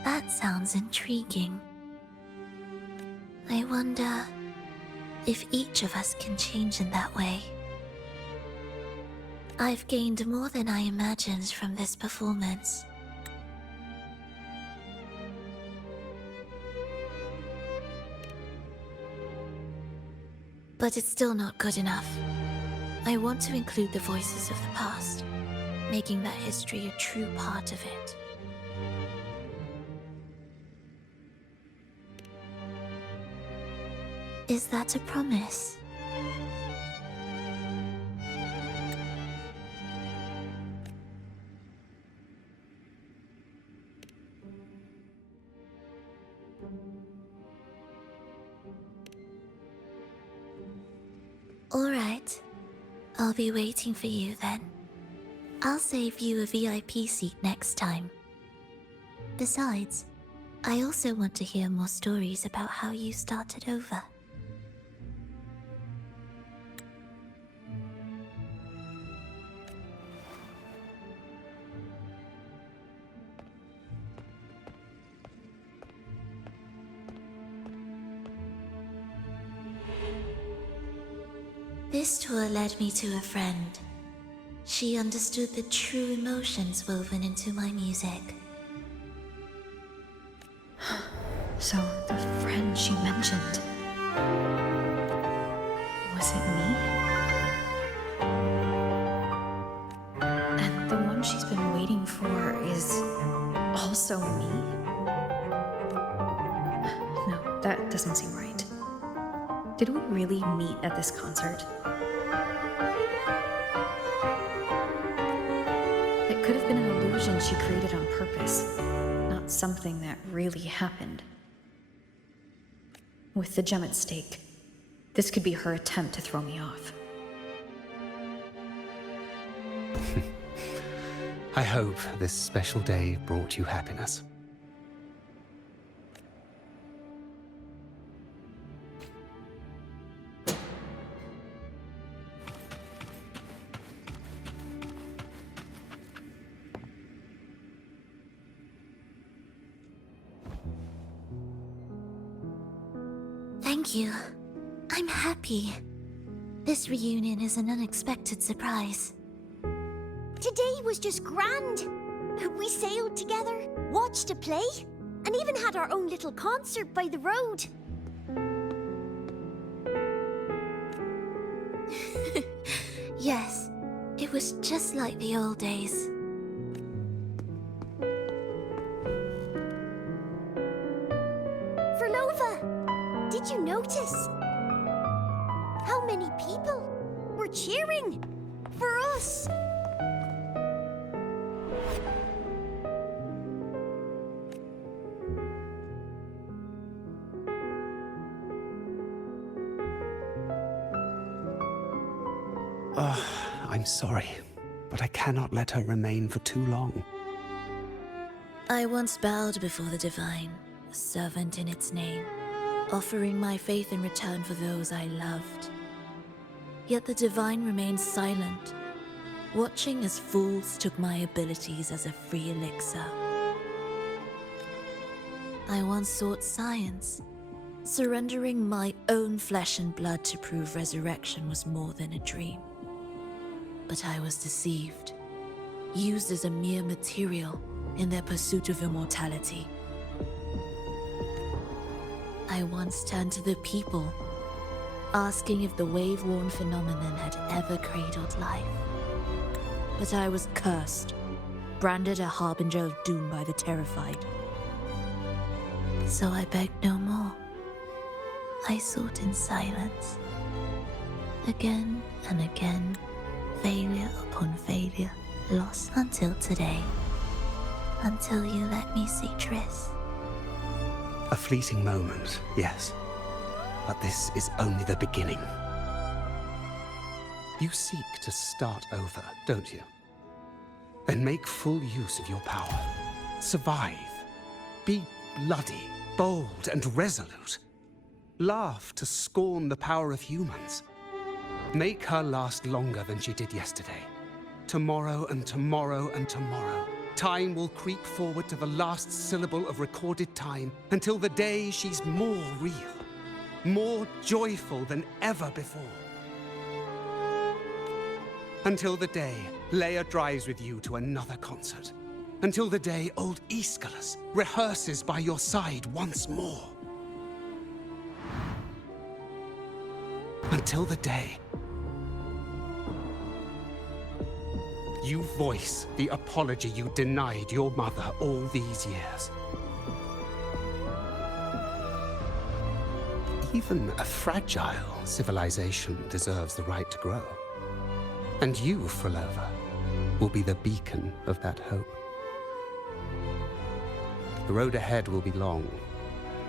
That sounds intriguing. I wonder if each of us can change in that way. I've gained more than I imagined from this performance. But it's still not good enough. I want to include the voices of the past, making that history a true part of it. Is that a promise? All right. I'll be waiting for you then. I'll save you a VIP seat next time. Besides, I also want to hear more stories about how you started over. This tour led me to a friend. She understood the true emotions woven into my music. So, the friend she mentioned... was it me? And the one she's been waiting for is... also me? No, that doesn't seem right. Did we really meet at this concert? It could have been an illusion she created on purpose, not something that really happened. With the gem at stake, this could be her attempt to throw me off. I hope this special day brought you happiness. Thank you. I'm happy. This reunion is an unexpected surprise. Today was just grand. We sailed together, watched a play, and even had our own little concert by the road. Yes, it was just like the old days. Did you notice? How many people were cheering for us? I'm sorry, but I cannot let her remain for too long. I once bowed before the Divine, a servant in its name, offering my faith in return for those I loved. Yet the Divine remained silent, watching as fools took my abilities as a free elixir. I once sought science, Surrendering my own flesh and blood to prove resurrection was more than a dream. But I was deceived, used as a mere material in their pursuit of immortality. I once turned to the people, asking if the wave-worn phenomenon had ever cradled life. But I was cursed, branded a harbinger of doom by the terrified. So I begged no more. I sought in silence. Again and again, failure upon failure, lost until today. Until you let me see Triss. A fleeting moment, yes. But this is only the beginning. You seek to start over, don't you? Then make full use of your power. Survive. Be bloody, bold, and resolute. Laugh to scorn the power of humans. Make her last longer than she did yesterday. Tomorrow and tomorrow and tomorrow. Time will creep forward to the last syllable of recorded time until the day she's more real, more joyful than ever before. Until the day Leia drives with you to another concert. Until the day old Aeschylus rehearses by your side once more. Until the day you voice the apology you denied your mother all these years. Even a fragile civilization deserves the right to grow. And you, Frolova, will be the beacon of that hope. The road ahead will be long,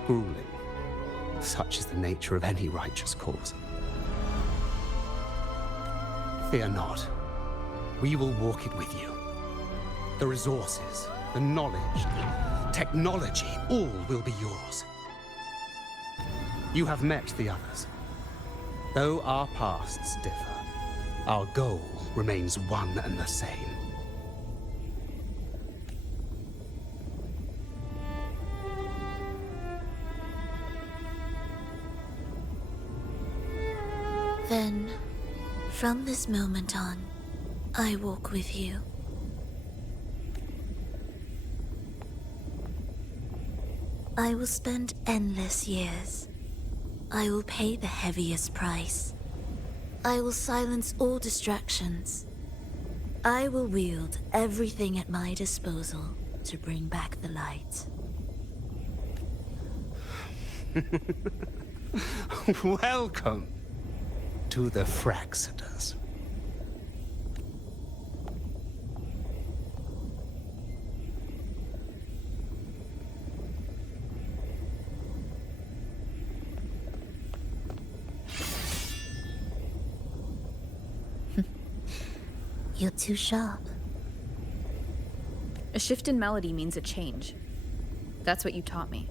grueling. Such is the nature of any righteous cause. Fear not. We will walk it with you. The resources, the knowledge, technology, all will be yours. You have met the others. Though our pasts differ, our goal remains one and the same. Then, from this moment on, I walk with you. I will spend endless years. I will pay the heaviest price. I will silence all distractions. I will wield everything at my disposal to bring back the light. Welcome to the Fraxiters. You're too sharp. A shift in melody means a change. That's what you taught me.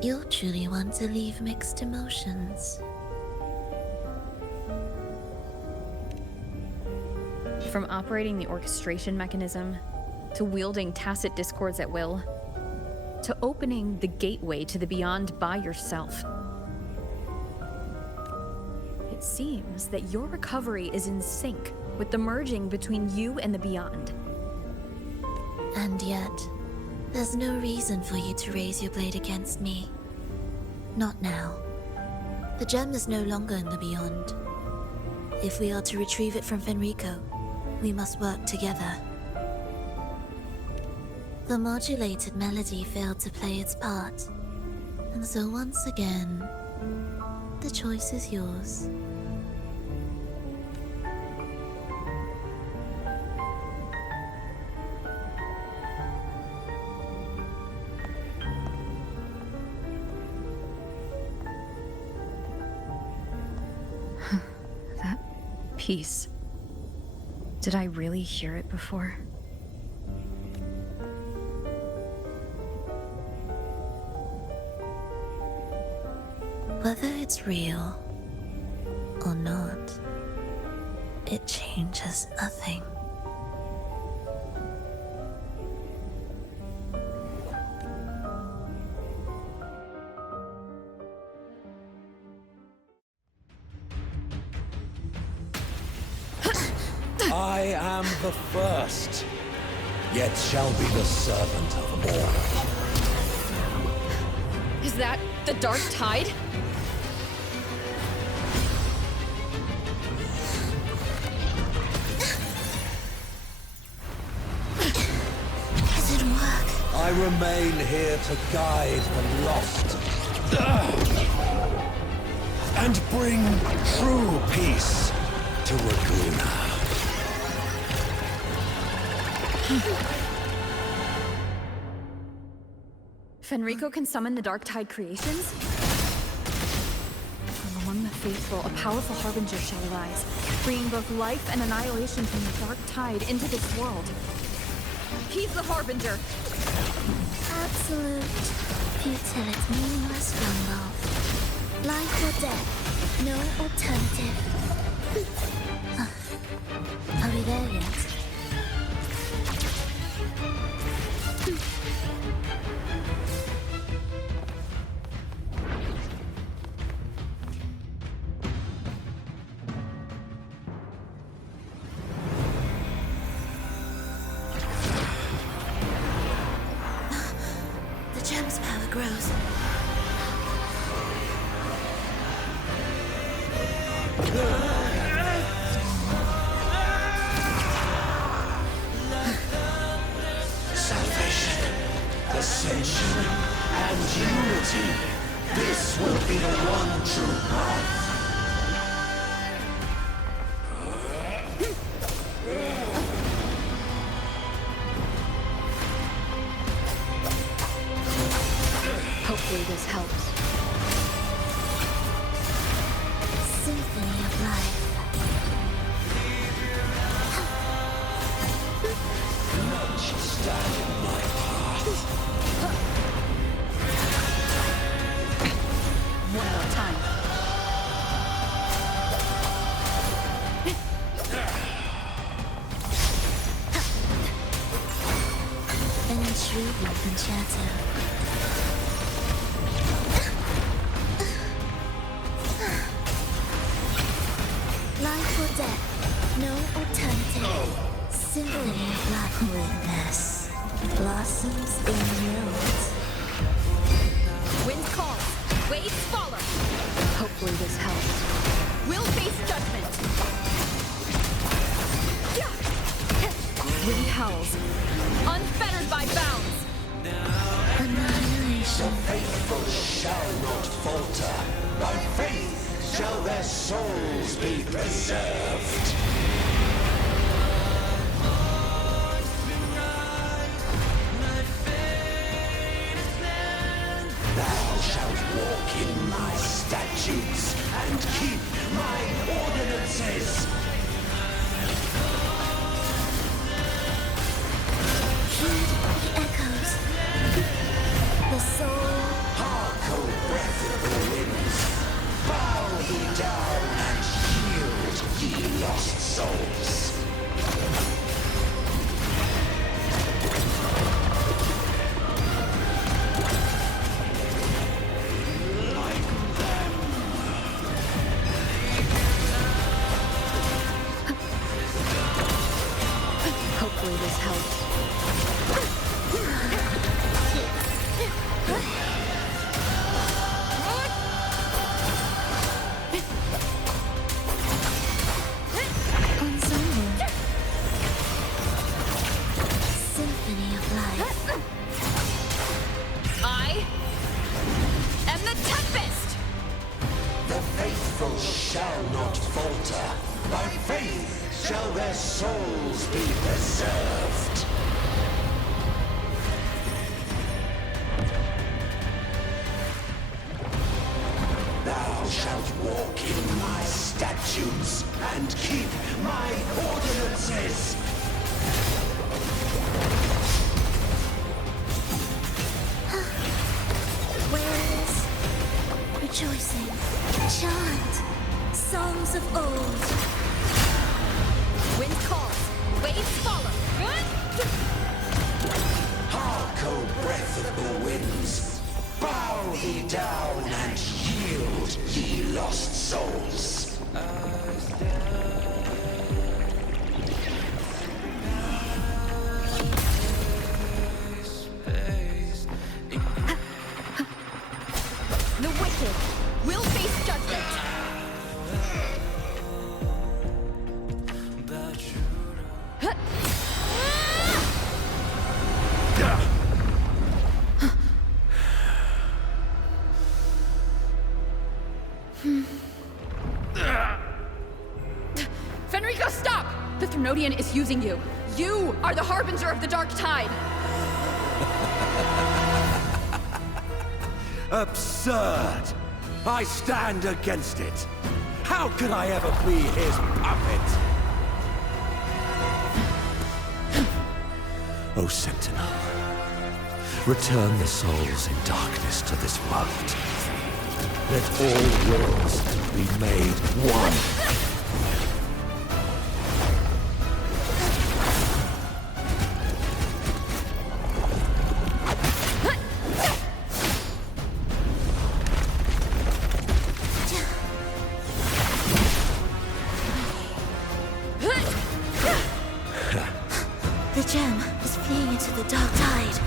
You'll truly want to leave mixed emotions. From operating the orchestration mechanism, to wielding tacit discords at will, to opening the gateway to the beyond by yourself. It seems that your recovery is in sync with the merging between you and the beyond. And yet, there's no reason for you to raise your blade against me. Not now. The gem is no longer in the beyond. If we are to retrieve it from Fenrico, we must work together. The modulated melody failed to play its part, and so once again, the choice is yours. That piece. Did I really hear it before? Whether it's real or not, it changes nothing. I am the first, yet shall be the servant of all. Is that the dark tide? Does it work? I remain here to guide the lost and bring true peace to Laguna. Fenrico can summon the dark tide creations? From among the faithful, a powerful harbinger shall arise, bringing both life and annihilation from the dark tide into this world. He's the harbinger! Absolute futility, meaningless rumble. Life or death, no alternative. Are we there yet? The gem's power grows. Salvation, ascension, and unity. This will be the one true path. Hopefully this helps. Symphony of life. None shall stand in my path. One more time. An intriguing concerto. Life or death, no alternative. Symphony of loveliness blossoms in yield. Wind calls, waves follow. Hopefully this helps. We'll face judgment. Wind howls, unfettered by bounds. The faithful shall not falter. By faith shall their souls be preserved. Thou shalt walk in my statutes and keep my ordinances. Heed the echoes. The soul. Hark, O breath of the winds. Bow thee down and yield, ye lost souls. Hopefully this helps. Ensemble. Symphony of life. I am the Tempest! The faithful shall not falter. By faith shall their souls be preserved. Thou shalt walk in my statutes and keep my ordinances. Wails, rejoicing, chant, songs of old. Wind calls, waves follow. Hark, O breath of the winds. Bow thee down and yield, ye lost souls. The Thrunodian is using you. You are the harbinger of the Dark Tide. Absurd! I stand against it. How could I ever be his puppet? O Sentinel, return the souls in darkness to this world. Let all worlds be made one. The gem is fleeing into the Dark Tide.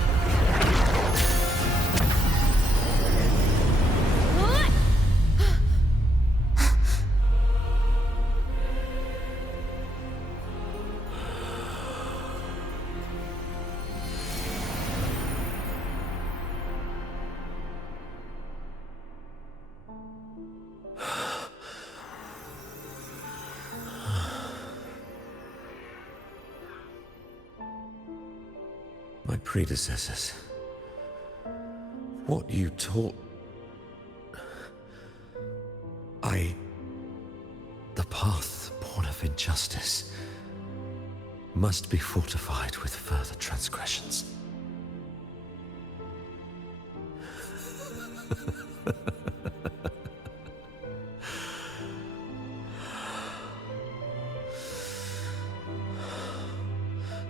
My predecessors. What you taught... The path born of injustice must be fortified with further transgressions.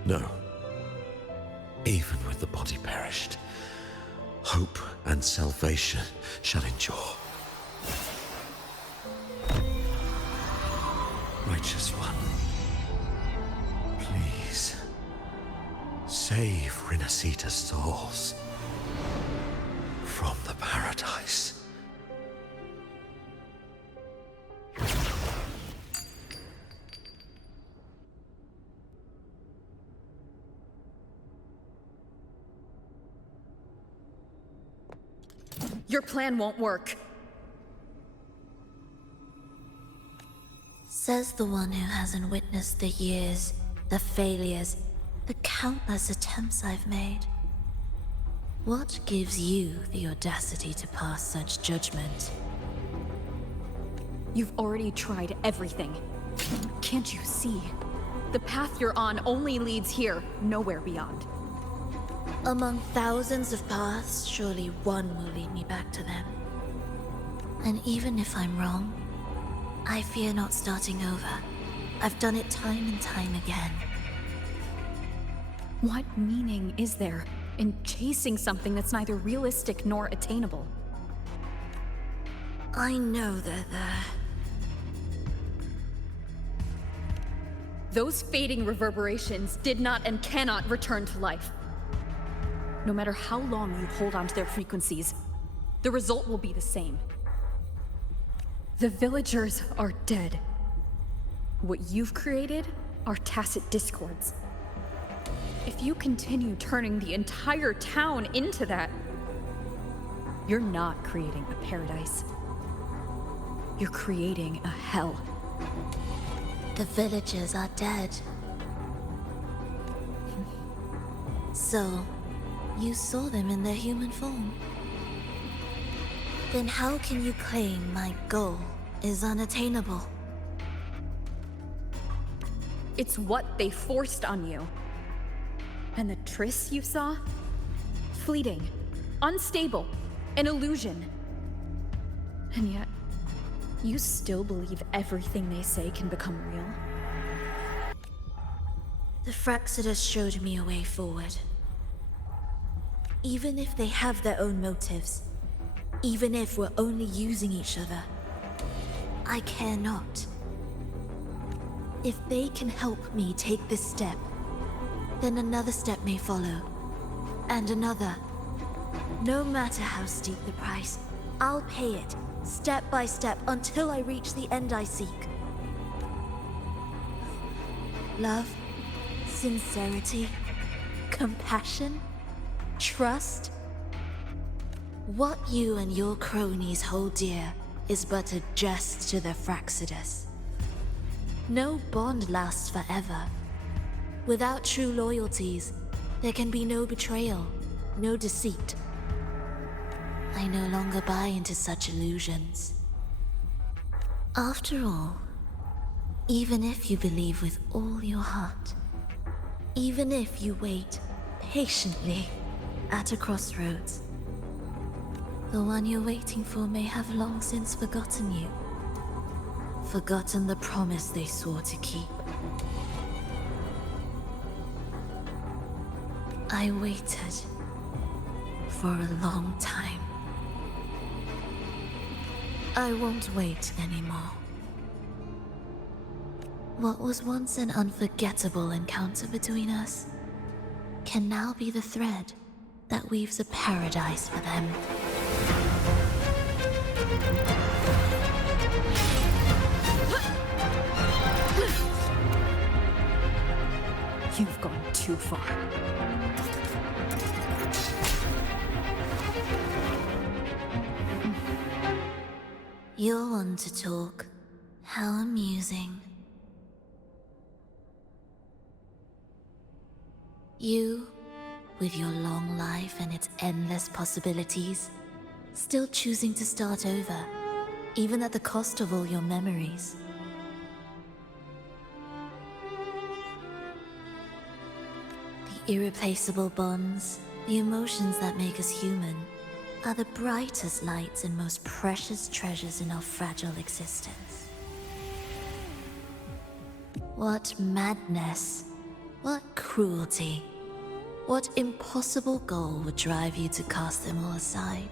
No. Even with the body perished, hope and salvation shall endure. Righteous One, please save Rinascita's souls from the paradise. Your plan won't work. Says the one who hasn't witnessed the years, the failures, the countless attempts I've made. What gives you the audacity to pass such judgment? You've already tried everything. Can't you see? The path you're on only leads here, nowhere beyond. Among thousands of paths, surely one will lead me back to them. And even if I'm wrong, I fear not starting over. I've done it time and time again. What meaning is there in chasing something that's neither realistic nor attainable? I know they're there. Those fading reverberations did not and cannot return to life. No matter how long you hold on to their frequencies, the result will be the same. The villagers are dead. What you've created are tacit discords. If you continue turning the entire town into that, you're not creating a paradise. You're creating a hell. The villagers are dead. So, you saw them in their human form. Then how can you claim my goal is unattainable? It's what they forced on you. And the trysts you saw? Fleeting, unstable, an illusion. And yet, you still believe everything they say can become real? The Fraxidus showed me a way forward. Even if they have their own motives, even if we're only using each other, I care not. If they can help me take this step, then another step may follow, and another. No matter how steep the price, I'll pay it, step by step, until I reach the end I seek. Love, sincerity, compassion, trust. What you and your cronies hold dear is but a jest to the Fraxidus. No bond lasts forever. Without true loyalties, there can be no betrayal, no deceit. I no longer buy into such illusions. After all, even if you believe with all your heart, even if you wait patiently at a crossroads, the one you're waiting for may have long since forgotten you. Forgotten the promise they swore to keep. I waited for a long time. I won't wait anymore. What was once an unforgettable encounter between us can now be the thread that weaves a paradise for them. You've gone too far. You're one to talk. How amusing. You, with your long life and its endless possibilities, still choosing to start over, even at the cost of all your memories. The irreplaceable bonds, the emotions that make us human, are the brightest lights and most precious treasures in our fragile existence. What madness, what cruelty, what impossible goal would drive you to cast them all aside?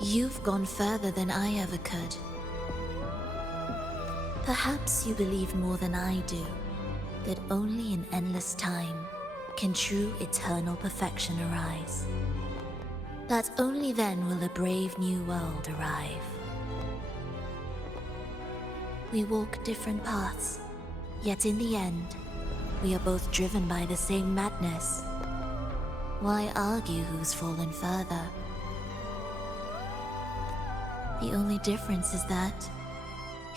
You've gone further than I ever could. Perhaps you believe more than I do, that only in endless time can true eternal perfection arise. That only then will a brave new world arrive. We walk different paths, yet in the end, we are both driven by the same madness. Why argue who's fallen further? The only difference is that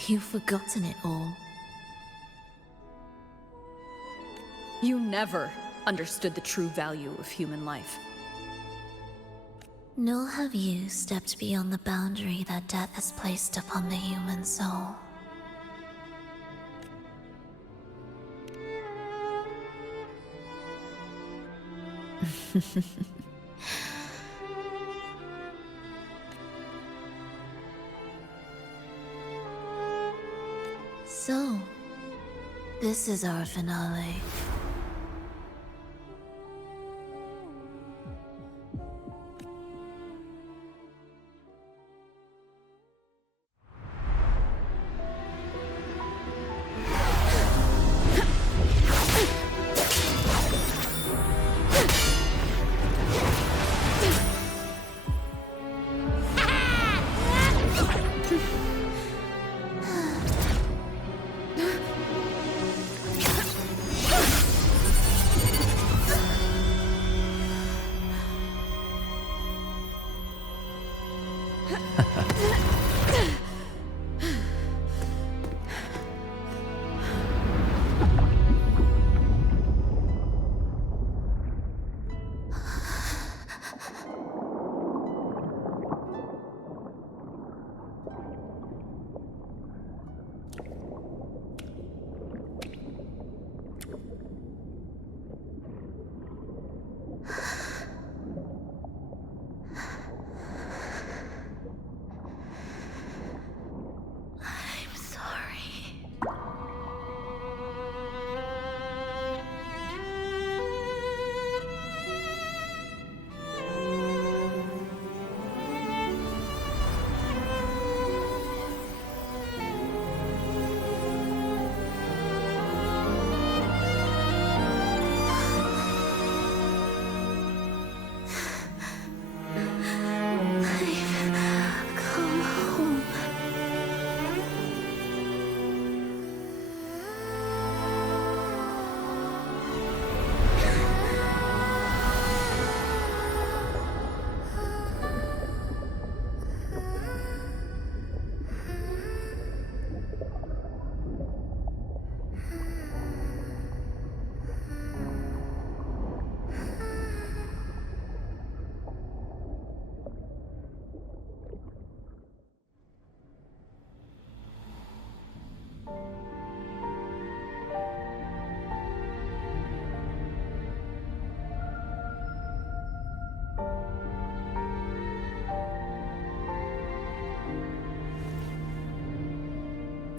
you've forgotten it all. You never understood the true value of human life. Nor have you stepped beyond the boundary that death has placed upon the human soul. So, this is our finale.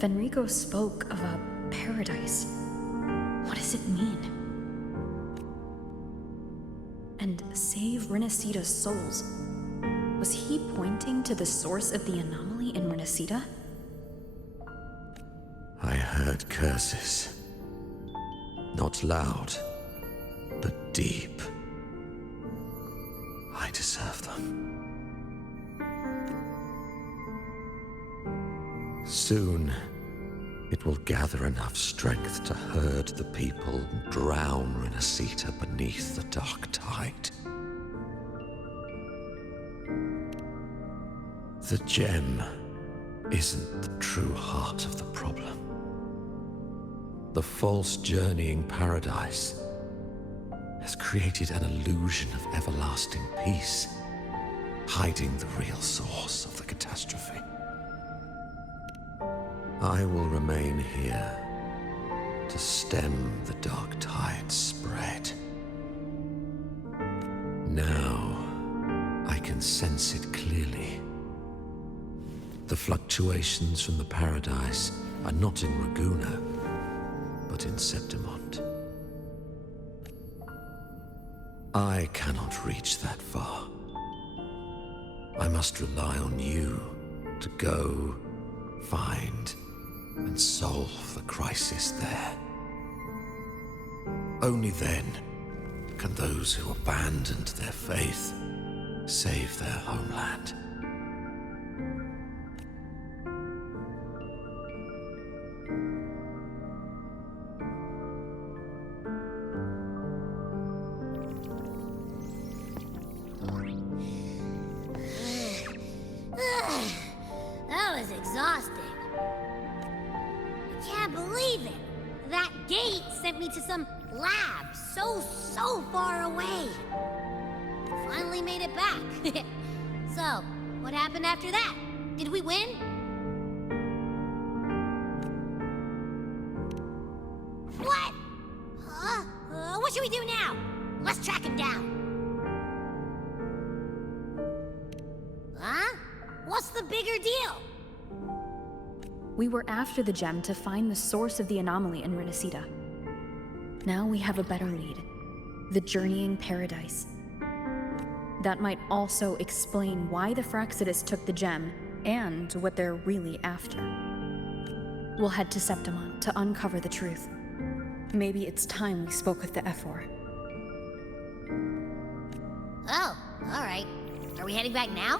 Fenrico spoke of a paradise. What does it mean? And save Rinascita's souls. Was he pointing to the source of the anomaly in Rinascita? I heard curses. Not loud, but deep. I deserve them. Soon, it will gather enough strength to herd the people and drown Rinascita beneath the dark tide. The gem isn't the true heart of the problem. The false journeying paradise has created an illusion of everlasting peace, hiding the real source of the catastrophe. I will remain here to stem the dark tide's spread. Now, I can sense it clearly. The fluctuations from the paradise are not in Raguna, but in Septimont. I cannot reach that far. I must rely on you to go, find, and solve the crisis there. Only then can those who abandoned their faith save their homeland. That was exhausting. I can't believe it. That gate sent me to some lab so far away. Finally made it back. So, what happened after that? Did we win? What? Huh? What should we do now? Let's track him down. Huh? What's the bigger deal? We were after the gem to find the source of the anomaly in Rinascita. Now we have a better lead. The journeying paradise. That might also explain why the Fraxidus took the gem, and what they're really after. We'll head to Septimont to uncover the truth. Maybe it's time we spoke with the Ephor. Oh, alright. Are we heading back now?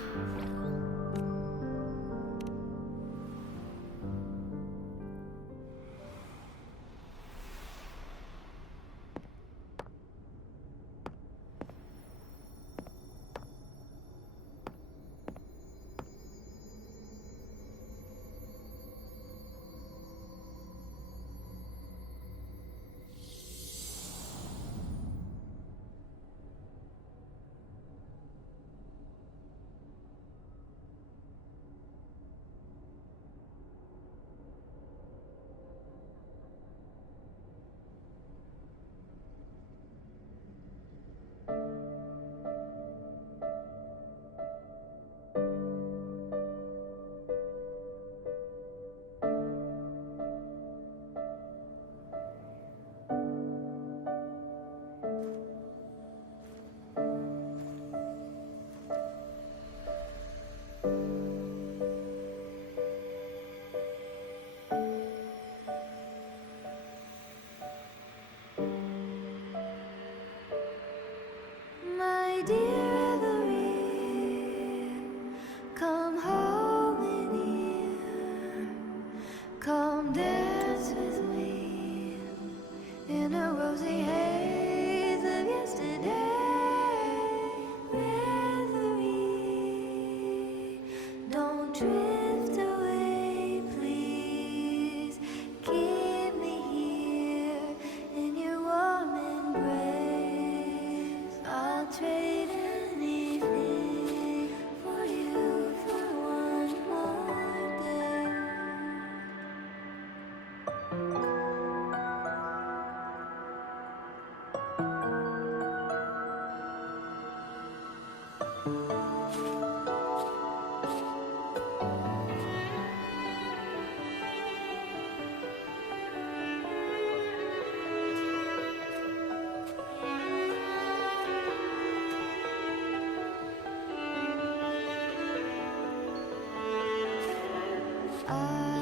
I